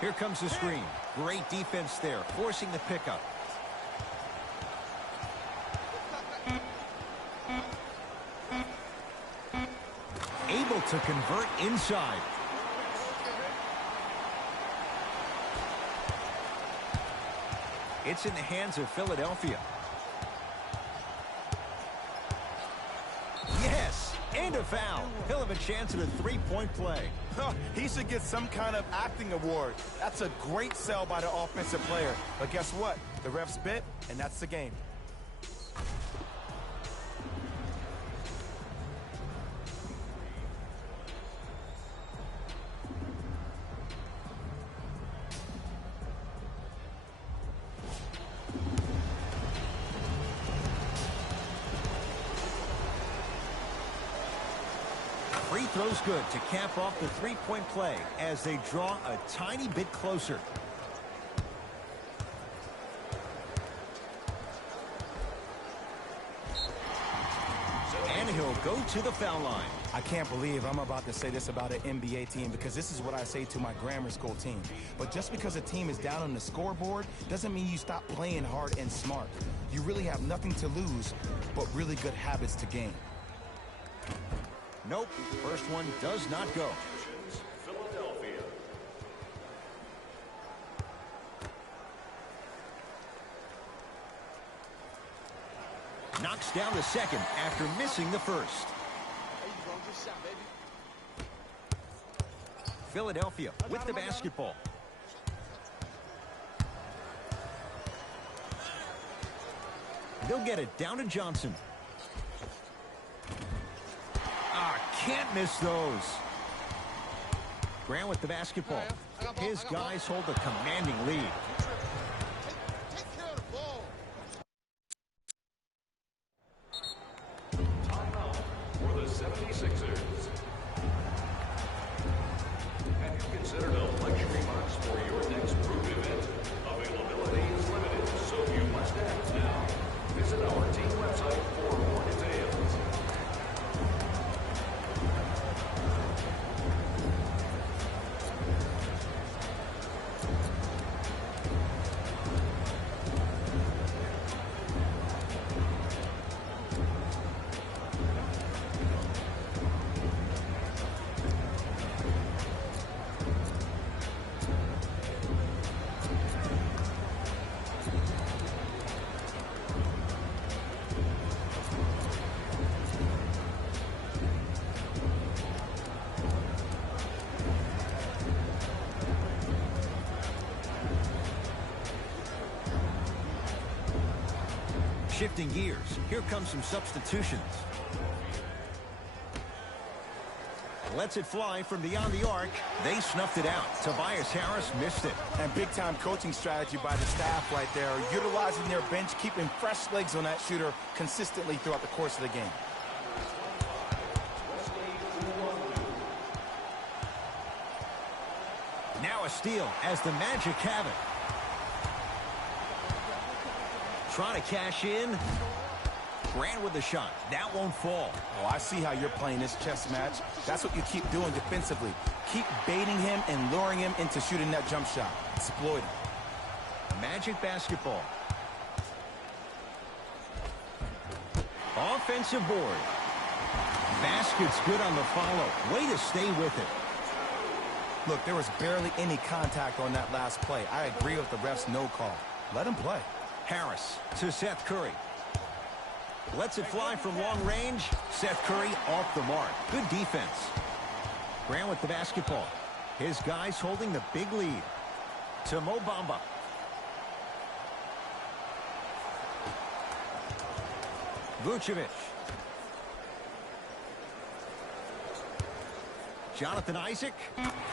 Here comes the screen. Great defense there, forcing the pickup. Able to convert inside. It's in the hands of Philadelphia. Yes, and a foul. He'll have a chance at a three-point play. He should get some kind of acting award. That's a great sell by the offensive player. But guess what? The refs bit, and that's the game. Free throw's good to cap off the three-point play as they draw a tiny bit closer. And he'll go to the foul line. I can't believe I'm about to say this about an NBA team because this is what I say to my grammar school team. But just because a team is down on the scoreboard doesn't mean you stop playing hard and smart. You really have nothing to lose but really good habits to gain. Nope, first one does not go. Philadelphia. Knocks down the second after missing the first. Philadelphia with the basketball. They'll get it down to Johnson. Can't miss those. Grant with the basketball. His guys hold a commanding lead. Timeout for the 76ers. Have you considered a luxury box for your next group event? Availability is limited, so you must act now. Visit our team website for more details. Shifting gears, here comes some substitutions. Lets it fly from beyond the arc. They snuffed it out. Tobias Harris missed it. And big-time coaching strategy by the staff right there, utilizing their bench, keeping fresh legs on that shooter consistently throughout the course of the game. Now a steal as the Magic have it. Trying to cash in. Grant with the shot. That won't fall. Oh, I see how you're playing this chess match. That's what you keep doing defensively. Keep baiting him and luring him into shooting that jump shot. Exploit him. Magic basketball. Offensive board. Basket's good on the follow. Way to stay with it. Look, there was barely any contact on that last play. I agree with the ref's no call. Let him play. Harris to Seth Curry. Lets it fly from long range. Seth Curry off the mark. Good defense. Grant with the basketball. His guys holding the big lead. To Mo Bamba. Vucevic. Jonathan Isaac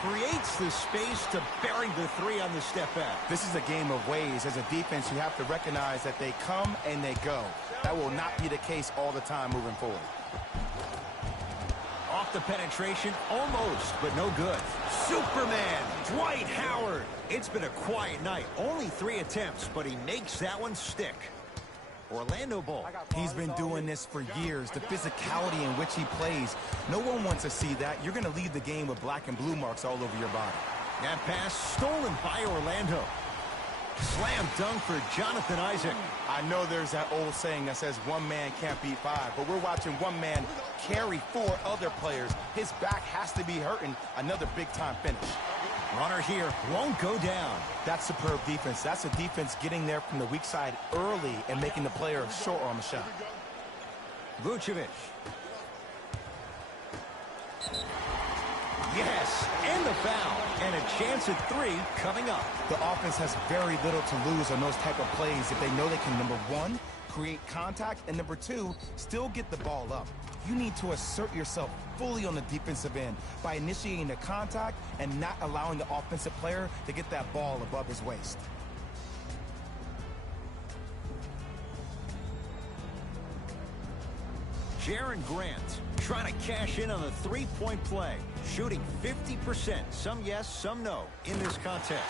creates the space to bury the three on the step back. This is a game of ways. As a defense, you have to recognize that they come and they go. That will not be the case all the time moving forward. Off the penetration, almost, but no good. Superman, Dwight Howard. It's been a quiet night. Only 3 attempts, but he makes that one stick. Orlando ball. He's been doing this for years. The physicality in which he plays, no one wants to see that. You're going to leave the game with black and blue marks all over your body. That pass stolen by Orlando. Slam dunk for Jonathan Isaac. I know there's that old saying that says one man can't beat 5, but we're watching one man carry 4 other players. His back has to be hurting. Another big-time finish. Runner here won't go down. That's superb defense. That's a defense getting there from the weak side early and making the player short on the shot. Vucevic. Yes, and the foul. And a chance at 3 coming up. The offense has very little to lose on those type of plays if they know they can, number 1, create contact, and number 2, still get the ball up. You need to assert yourself fully on the defensive end by initiating the contact and not allowing the offensive player to get that ball above his waist. Jaren Grant trying to cash in on the three-point play. Shooting 50%. Some yes, some no in this contest.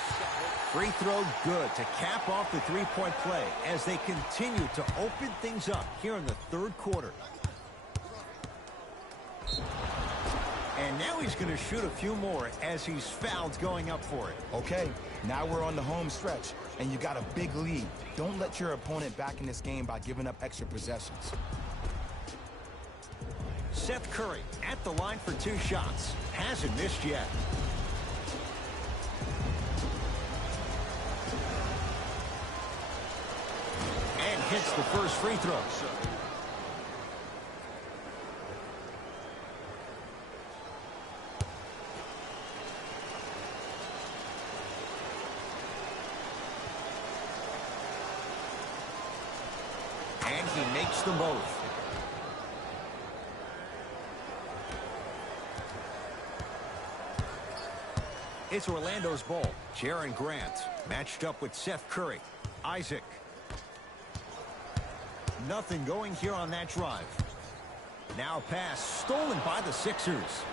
Free throw good to cap off the three-point play as they continue to open things up here in the 3rd quarter. And now he's going to shoot a few more as he's fouled going up for it. Okay, now we're on the home stretch, and you got a big lead. Don't let your opponent back in this game by giving up extra possessions. Seth Curry at the line for 2 shots. Hasn't missed yet. And hits the first free throw. And he makes them both. It's Orlando's ball. Jaren Grant matched up with Seth Curry. Isaac. Nothing going here on that drive. Now pass stolen by the Sixers.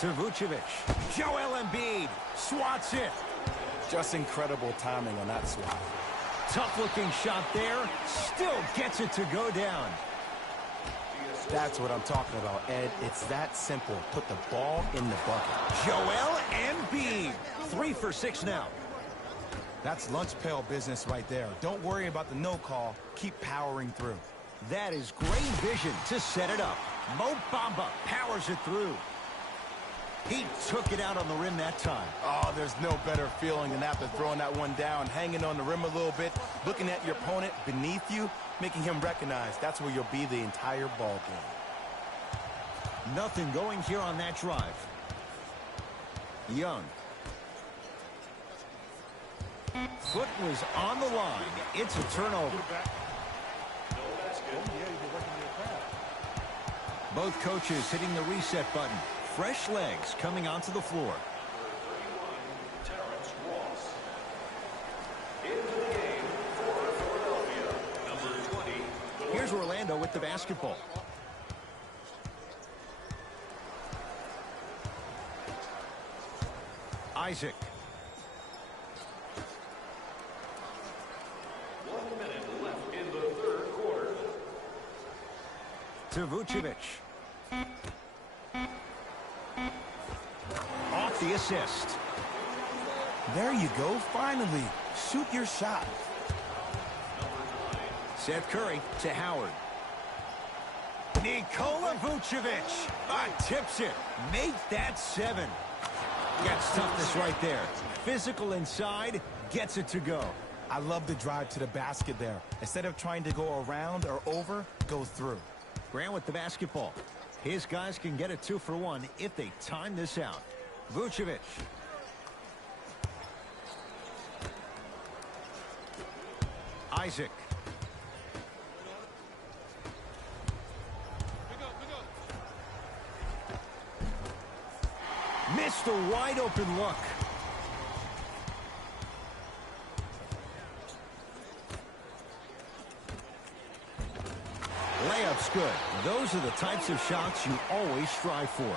To Vucevic. Joel Embiid swats it. Just incredible timing on that swat. Tough looking shot there. Still gets it to go down. That's what I'm talking about, Ed. It's that simple. Put the ball in the bucket. Joel Embiid. 3 for 6 now. That's lunch pail business right there. Don't worry about the no call. Keep powering through. That is great vision to set it up. Mo Bamba powers it through. He took it out on the rim that time. Oh, there's no better feeling than after throwing that one down, hanging on the rim a little bit, looking at your opponent beneath you, making him recognize that's where you'll be the entire ball game. Nothing going here on that drive. Young. Foot was on the line. It's a turnover. Both coaches hitting the reset button. Fresh legs coming onto the floor. Terrence Ross. Into the game for Philadelphia, number 20. Here's Orlando with the basketball. Isaac. 1 minute left in the 3rd quarter. To Vucevic. Off the assist. There you go. Finally, shoot your shot. Seth Curry to Howard. Nikola Vucevic tips it. Make that 7. Gets toughness right there. Physical inside, gets it to go. I love the drive to the basket there. Instead of trying to go around or over, go through. Grant with the basketball. His guys can get a 2 for 1 if they time this out. Vucevic. Isaac. Just a wide open look. Layup's good. Those are the types of shots you always strive for.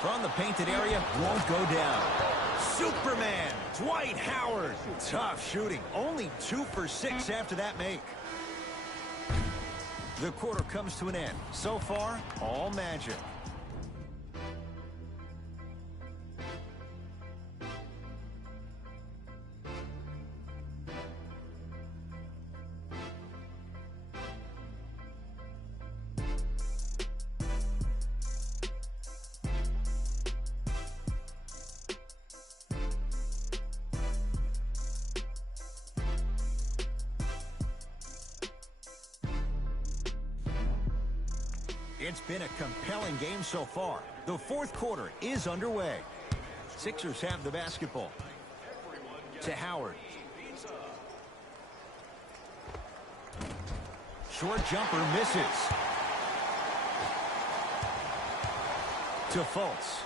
From the painted area, won't go down. Superman, Dwight Howard. Tough shooting. Only 2 for 6 after that make. The quarter comes to an end. So far, all magic. It's been a compelling game so far. The fourth quarter is underway. Sixers have the basketball. To Howard. Short jumper misses. To Fultz.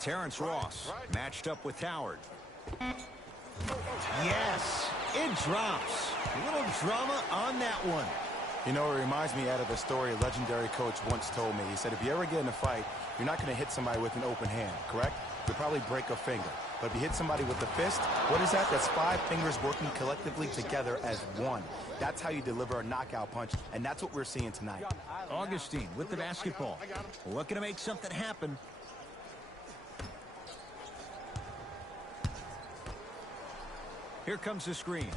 Terrence Ross matched up with Howard. Yes, it drops. A little drama on that one. You know, it reminds me out of a story a legendary coach once told me. He said, if you ever get in a fight, you're not going to hit somebody with an open hand, correct? You'll probably break a finger. But if you hit somebody with a fist, what is that? That's 5 fingers working collectively together as one. That's how you deliver a knockout punch, and that's what we're seeing tonight. Augustine with the basketball. Looking to make something happen. Here comes the screen.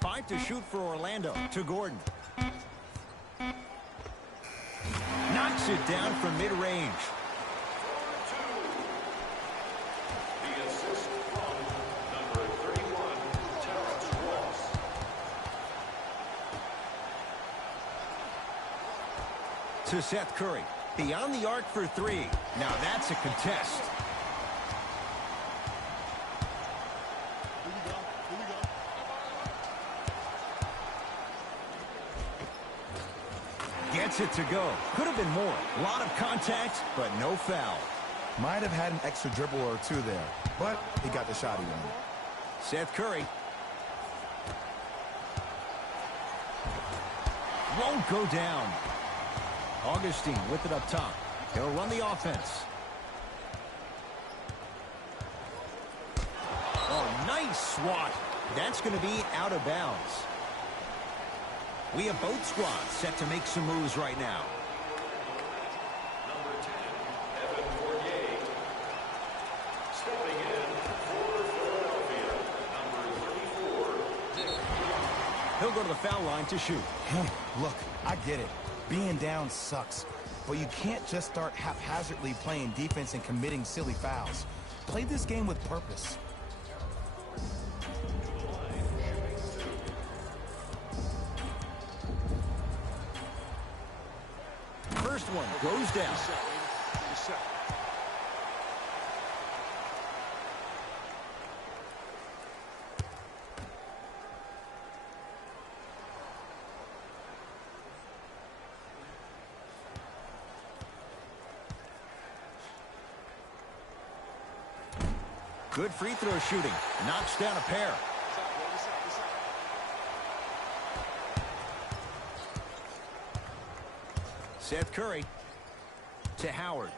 Five to shoot for Orlando. To Gordon. Knocks it down from mid-range. The assist from number 31, Terrence Ross. To Seth Curry. Beyond the arc for 3. Now that's a contest. Gets it to go. Could have been more. A lot of contact, but no foul. Might have had an extra dribble or 2 there, but he got the shot he wanted. Seth Curry. Won't go down. Augustine with it up top. He'll run the offense. Oh, nice swat. That's going to be out of bounds. We have both squads set to make some moves right now. Number 10, Evan Fournier. Stepping in for Philadelphia, number 34. He'll go to the foul line to shoot. Look, I get it. Being down sucks, but you can't just start haphazardly playing defense and committing silly fouls. Play this game with purpose. First one goes down. Good free throw shooting. Knocks down a pair. Seth Curry to Howard.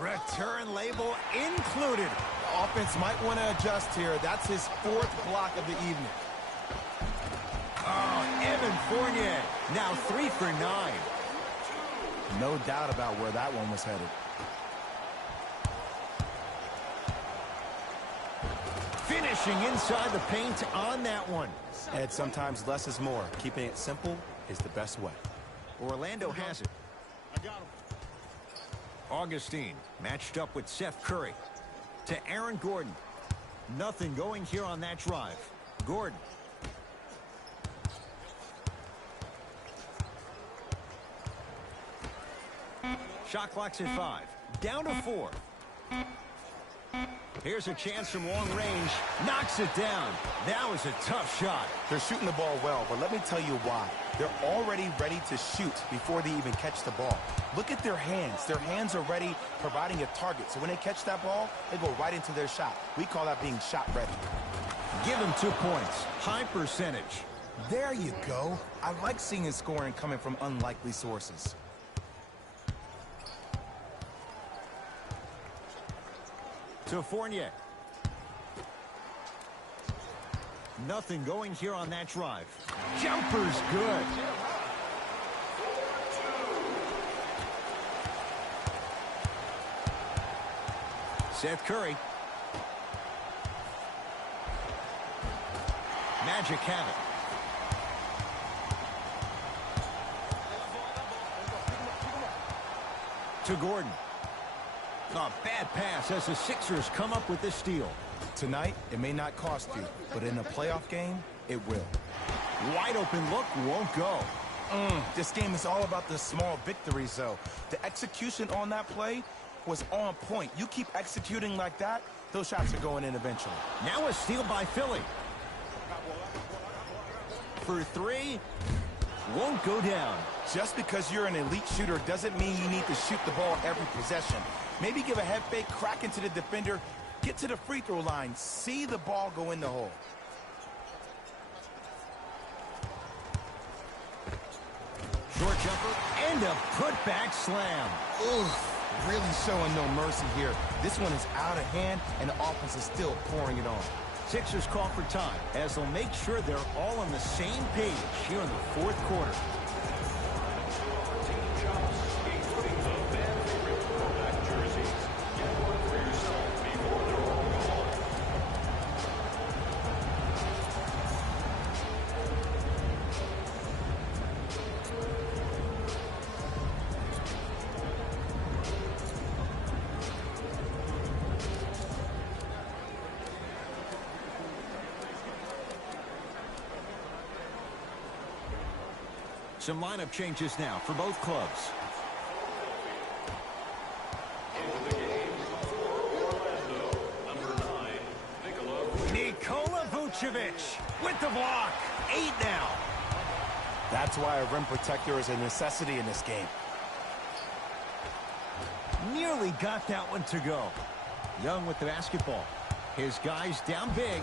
Return label included. The offense might want to adjust here. That's his 4th block of the evening. Oh, Evan Fournier. Now 3 for 9. No doubt about where that one was headed. Finishing inside the paint on that one. And sometimes less is more. Keeping it simple is the best way. Orlando has it. I got him. Augustine matched up with Seth Curry. To Aaron Gordon. Nothing going here on that drive. Gordon. Shot clock's at 5. Down to 4. Here's a chance from long range. Knocks it down. That was a tough shot. They're shooting the ball well, but let me tell you why. They're already ready to shoot before they even catch the ball. Look at their hands. Their hands are ready, providing a target. So when they catch that ball, they go right into their shot. We call that being shot ready. Give him 2 points. High percentage. There you go. I like seeing his scoring coming from unlikely sources. To Fournier. Nothing going here on that drive. Jumper's good. Seth Curry. Magic have it. To Gordon. A bad pass as the Sixers come up with this steal. Tonight, it may not cost you, but in a playoff game, it will. Wide open look won't go. This game is all about the small victories, though. The execution on that play was on point. You keep executing like that, those shots are going in eventually. Now a steal by Philly. For 3, won't go down. Just because you're an elite shooter doesn't mean you need to shoot the ball every possession. Maybe give a head fake, crack into the defender, get to the free throw line, see the ball go in the hole. Short jumper and a putback slam. Oof, really showing no mercy here. This one is out of hand, and the offense is still pouring it on. Sixers call for time as they'll make sure they're all on the same page here in the 4th quarter. Some lineup changes now for both clubs. Into the game for Orlando, number 9, Nikola Vucevic with the block. 8 now. That's why a rim protector is a necessity in this game. Nearly got that one to go. Young with the basketball. His guys down big.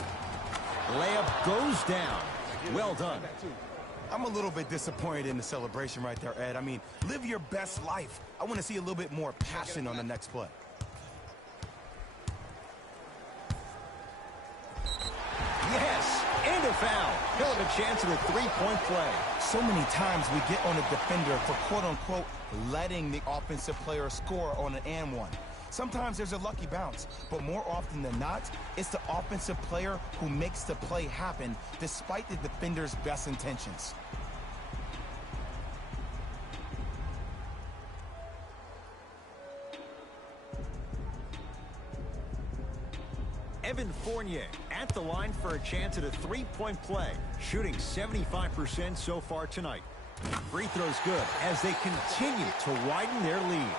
Layup goes down. Well done. I'm a little bit disappointed in the celebration right there, Ed. I mean, live your best life. I want to see a little bit more passion on the next play. Yes, and a foul. He'll have a chance at a 3-point play. So many times we get on a defender for quote-unquote letting the offensive player score on an and one. Sometimes there's a lucky bounce, but more often than not, it's the offensive player who makes the play happen despite the defender's best intentions. Evan Fournier at the line for a chance at a 3-point play, shooting 75% so far tonight. Free throws good as they continue to widen their lead.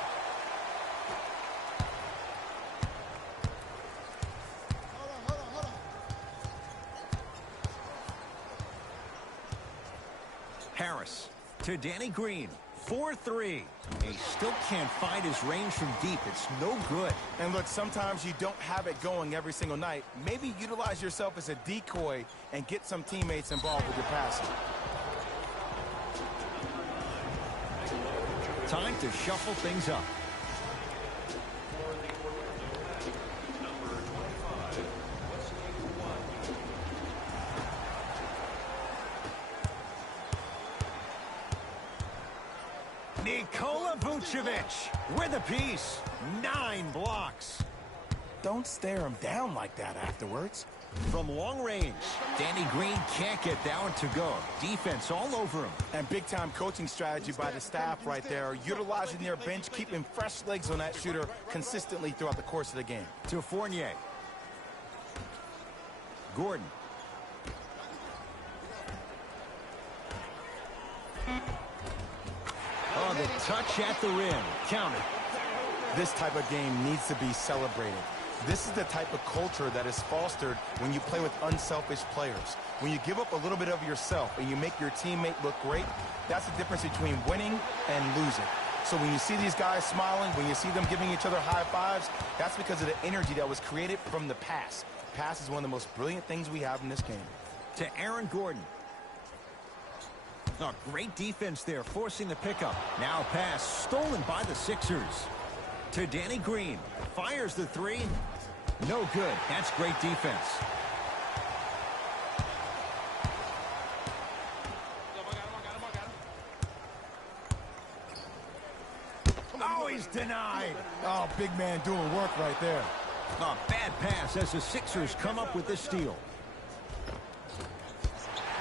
Harris to Danny Green. 4-3. He still can't find his range from deep. It's no good. And look, sometimes you don't have it going every single night. Maybe utilize yourself as a decoy and get some teammates involved with your passing. Time to shuffle things up. Nikola Vucevic with a piece. 9 blocks. Don't stare him down like that afterwards. From long range, Danny Green can't get that one to go. Defense all over him. And big-time coaching strategy by the staff right there, utilizing their bench, keeping fresh legs on that shooter consistently throughout the course of the game. To Fournier. Gordon. Oh, the touch at the rim. Count it. This type of game needs to be celebrated. This is the type of culture that is fostered when you play with unselfish players. When you give up a little bit of yourself and you make your teammate look great, that's the difference between winning and losing. So when you see these guys smiling, when you see them giving each other high fives, that's because of the energy that was created from the pass. Pass is one of the most brilliant things we have in this game. To Aaron Gordon. Oh, great defense there, forcing the pickup. Now pass stolen by the Sixers. To Danny Green. Fires the three. No good. That's great defense. Oh, he's denied. Oh, big man doing work right there. A bad pass as the Sixers come up with the steal.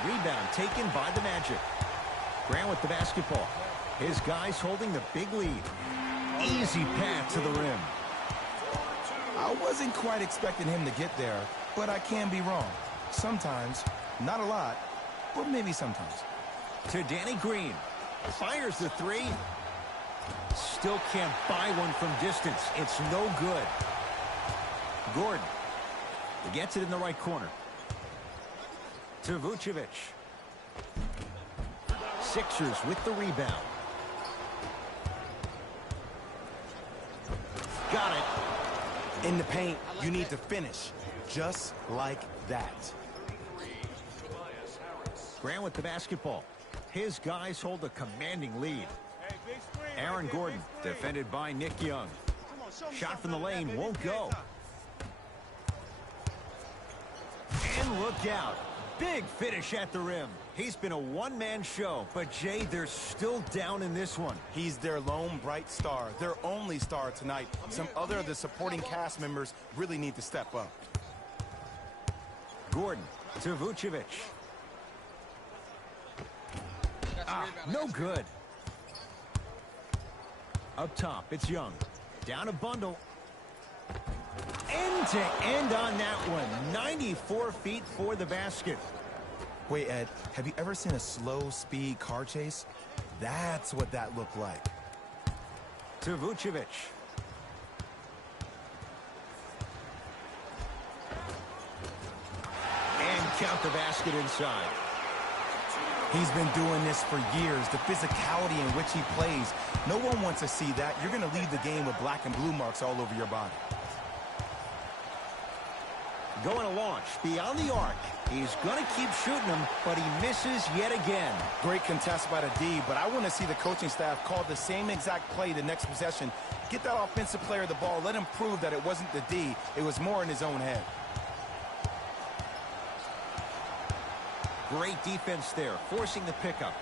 Rebound taken by the Magic. Grant with the basketball. His guys holding the big lead. Easy pass to the rim. I wasn't quite expecting him to get there, but I can be wrong. Sometimes, not a lot, but maybe sometimes. To Danny Green. Fires the three. Still can't buy one from distance. It's no good. Gordon. He gets it in the right corner. To Vucevic. Sixers with the rebound. Got it. In the paint, you need to finish, just like that. Grant with the basketball. His guys hold a commanding lead. Hey, big screen. Aaron Gordon, defended by Nick Young. Come on, show me Shot from the something, lane man. won't Baby, go. And look out. Big finish at the rim. He's been a one-man show, but Jay, they're still down in this one. He's their lone bright star, their only star tonight. Some other of the supporting cast members really need to step up. Gordon to Vucevic. No good. Up top, it's Young. Down a bundle. End to end on that one. 94 feet for the basket. Wait, Ed, have you ever seen a slow-speed car chase? That's what that looked like. To Vucevic. And count the basket inside. He's been doing this for years, the physicality in which he plays. No one wants to see that. You're going to leave the game with black and blue marks all over your body. Going to launch beyond the arc. He's going to keep shooting them, but he misses yet again. Great contest by the D, but I want to see the coaching staff call the same exact play the next possession. Get that offensive player the ball. Let him prove that it wasn't the D. It was more in his own head. Great defense there, forcing the pickup.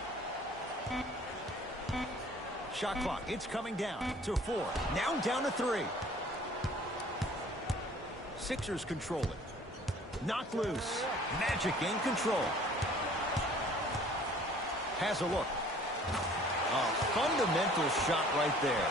Shot clock, it's coming down to 4. Now down to 3. Sixers control it. Knocked loose. Magic in control. Has a look. A fundamental shot right there.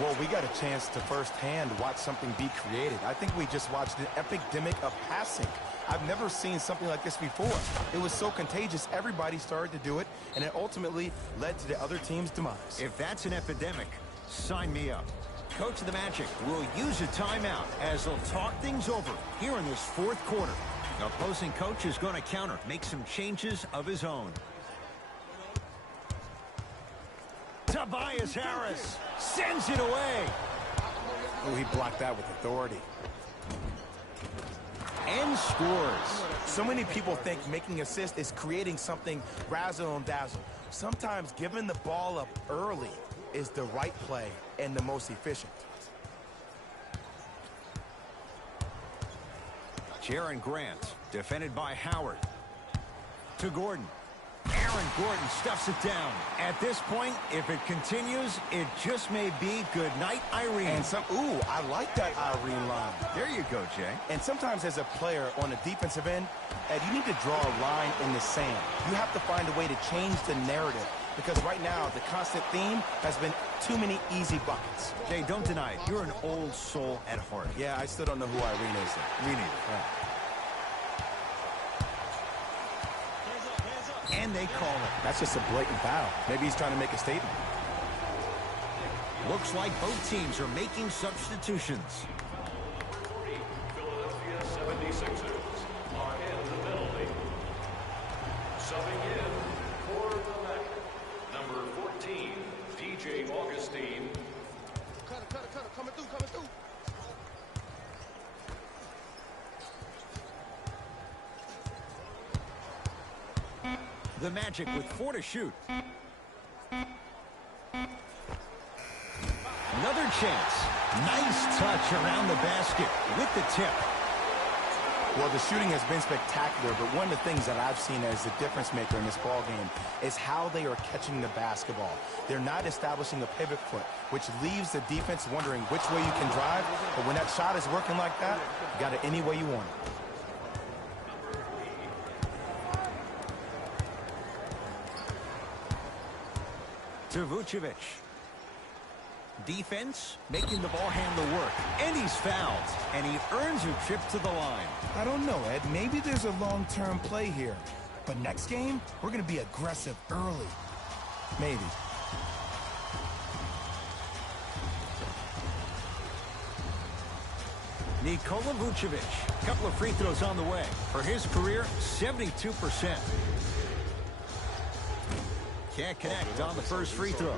Well, we got a chance to firsthand watch something be created. I think we just watched an epidemic of passing. I've never seen something like this before. It was so contagious, everybody started to do it, and it ultimately led to the other team's demise. If that's an epidemic, sign me up. Coach of the Magic will use a timeout as they'll talk things over here in this fourth quarter. The opposing coach is going to counter, make some changes of his own. Tobias Harris sends it away. Oh, he blocked that with authority. And scores. So many people think making assists is creating something razzle and dazzle. Sometimes giving the ball up early is the right play and the most efficient. Jaren Grant, defended by Howard. To Gordon. Aaron Gordon stuffs it down. At this point, if it continues, it just may be good night, Irene. And ooh, I like that Irene line. There you go, Jay. And sometimes as a player on the defensive end, Ed, you need to draw a line in the sand. You have to find a way to change the narrative. Because right now, the constant theme has been too many easy buckets. Jay, don't deny it. You're an old soul at heart. Yeah, I still don't know who Irene is. Me neither. Yeah. And they call it. That's just a blatant foul. Maybe he's trying to make a statement. Looks like both teams are making substitutions. Philadelphia 76ers are in the penalty. Subbing in for the Magic, number 14, DJ Augustine. Cutter, coming through. The Magic with 4 to shoot. Another chance. Nice touch around the basket with the tip. Well, the shooting has been spectacular, but one of the things that I've seen as the difference maker in this ball game is how they are catching the basketball. They're not establishing a pivot foot, which leaves the defense wondering which way you can drive, but when that shot is working like that, you got it any way you want it. To Vucevic. Defense making the ball handler work. And he's fouled. And he earns a trip to the line. I don't know, Ed. Maybe there's a long-term play here. But next game, we're going to be aggressive early. Maybe. Nikola Vucevic. A couple of free throws on the way. For his career, 72%. Can't connect on the first free throw.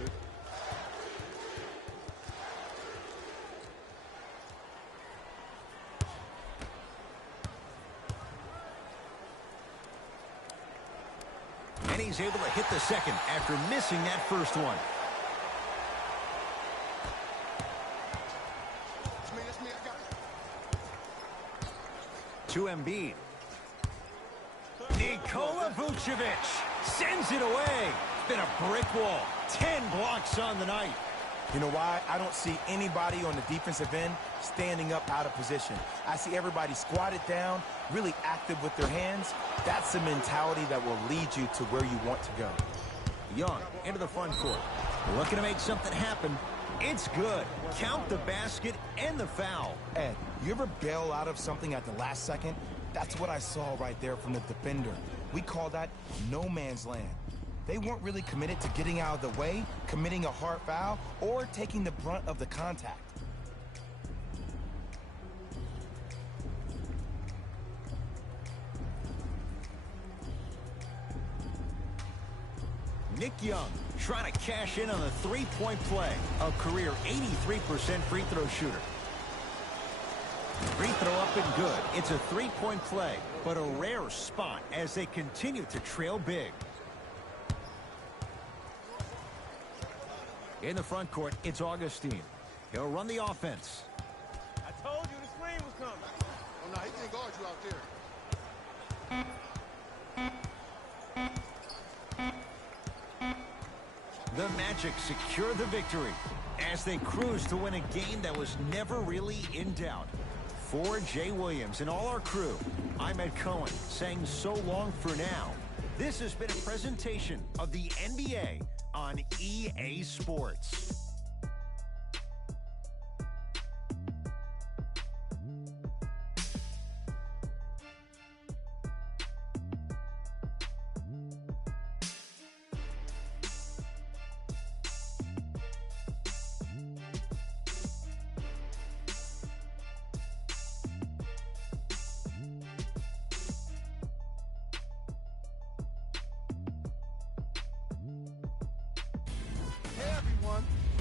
And he's able to hit the second after missing that first one. That's me, I got it. To Embiid. Nikola Vucevic sends it away. It's been a brick wall. 10 blocks on the night. You know why? I don't see anybody on the defensive end standing up out of position. I see everybody squatted down, really active with their hands. That's the mentality that will lead you to where you want to go. Young into the front court. Looking to make something happen. It's good. Count the basket and the foul. Ed, you ever bail out of something at the last second? That's what I saw right there from the defender. We call that no man's land. They weren't really committed to getting out of the way, committing a hard foul, or taking the brunt of the contact. Nick Young trying to cash in on the three-point play. A career 83% free throw shooter. Free throw up and good. It's a three-point play, but a rare spot as they continue to trail big. In the front court, it's Augustine. He'll run the offense. I told you the screen was coming. Oh, no, he can't guard you out there. The Magic secure the victory as they cruise to win a game that was never really in doubt. For Jay Williams and all our crew, I'm Ed Cohen saying so long for now. This has been a presentation of the NBA on EA Sports.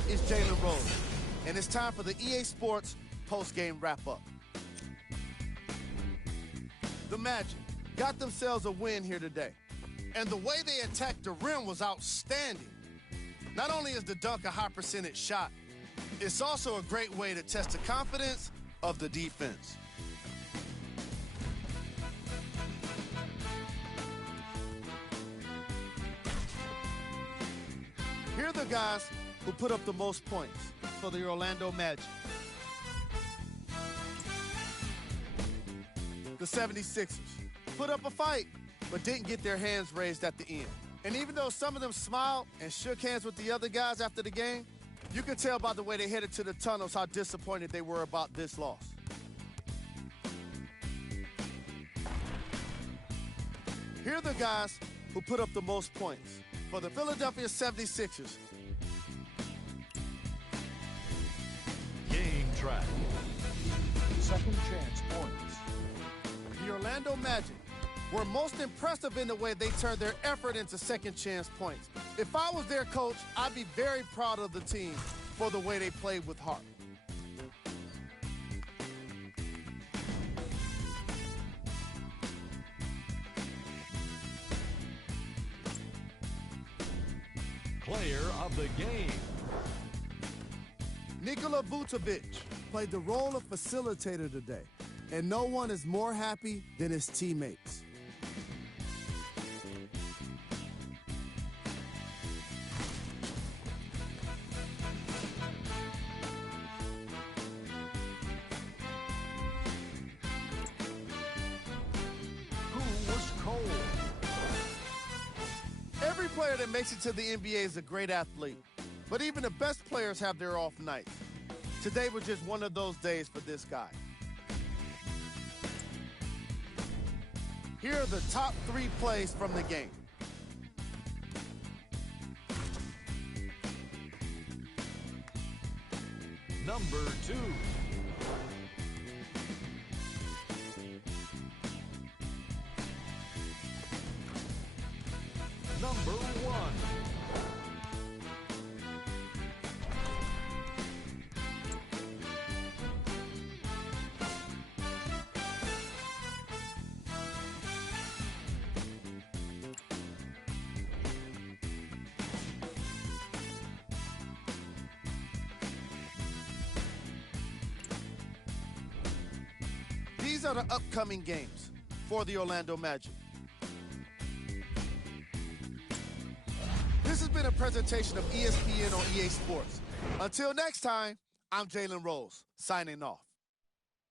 It's Jalen Rose, and it's time for the EA Sports post-game wrap-up. The Magic got themselves a win here today, and the way they attacked the rim was outstanding. Not only is the dunk a high-percentage shot, it's also a great way to test the confidence of the defense. Here are the guys who put up the most points for the Orlando Magic. The 76ers put up a fight, but didn't get their hands raised at the end. And even though some of them smiled and shook hands with the other guys after the game, you could tell by the way they headed to the tunnels how disappointed they were about this loss. Here are the guys who put up the most points for the Philadelphia 76ers. track. Second chance points. The Orlando Magic were most impressive in the way they turned their effort into second chance points. If I was their coach, I'd be very proud of the team for the way they played with heart. Player of the game. Nikola Vucevic played the role of facilitator today, and no one is more happy than his teammates. Who was cold? Every player that makes it to the NBA is a great athlete, but even the best players have their off nights. Today was just one of those days for this guy. Here are the top 3 plays from the game. Number 2. Number 1. These are the upcoming games for the Orlando Magic. This has been a presentation of ESPN on EA Sports. Until next time, I'm Jalen Rose, signing off.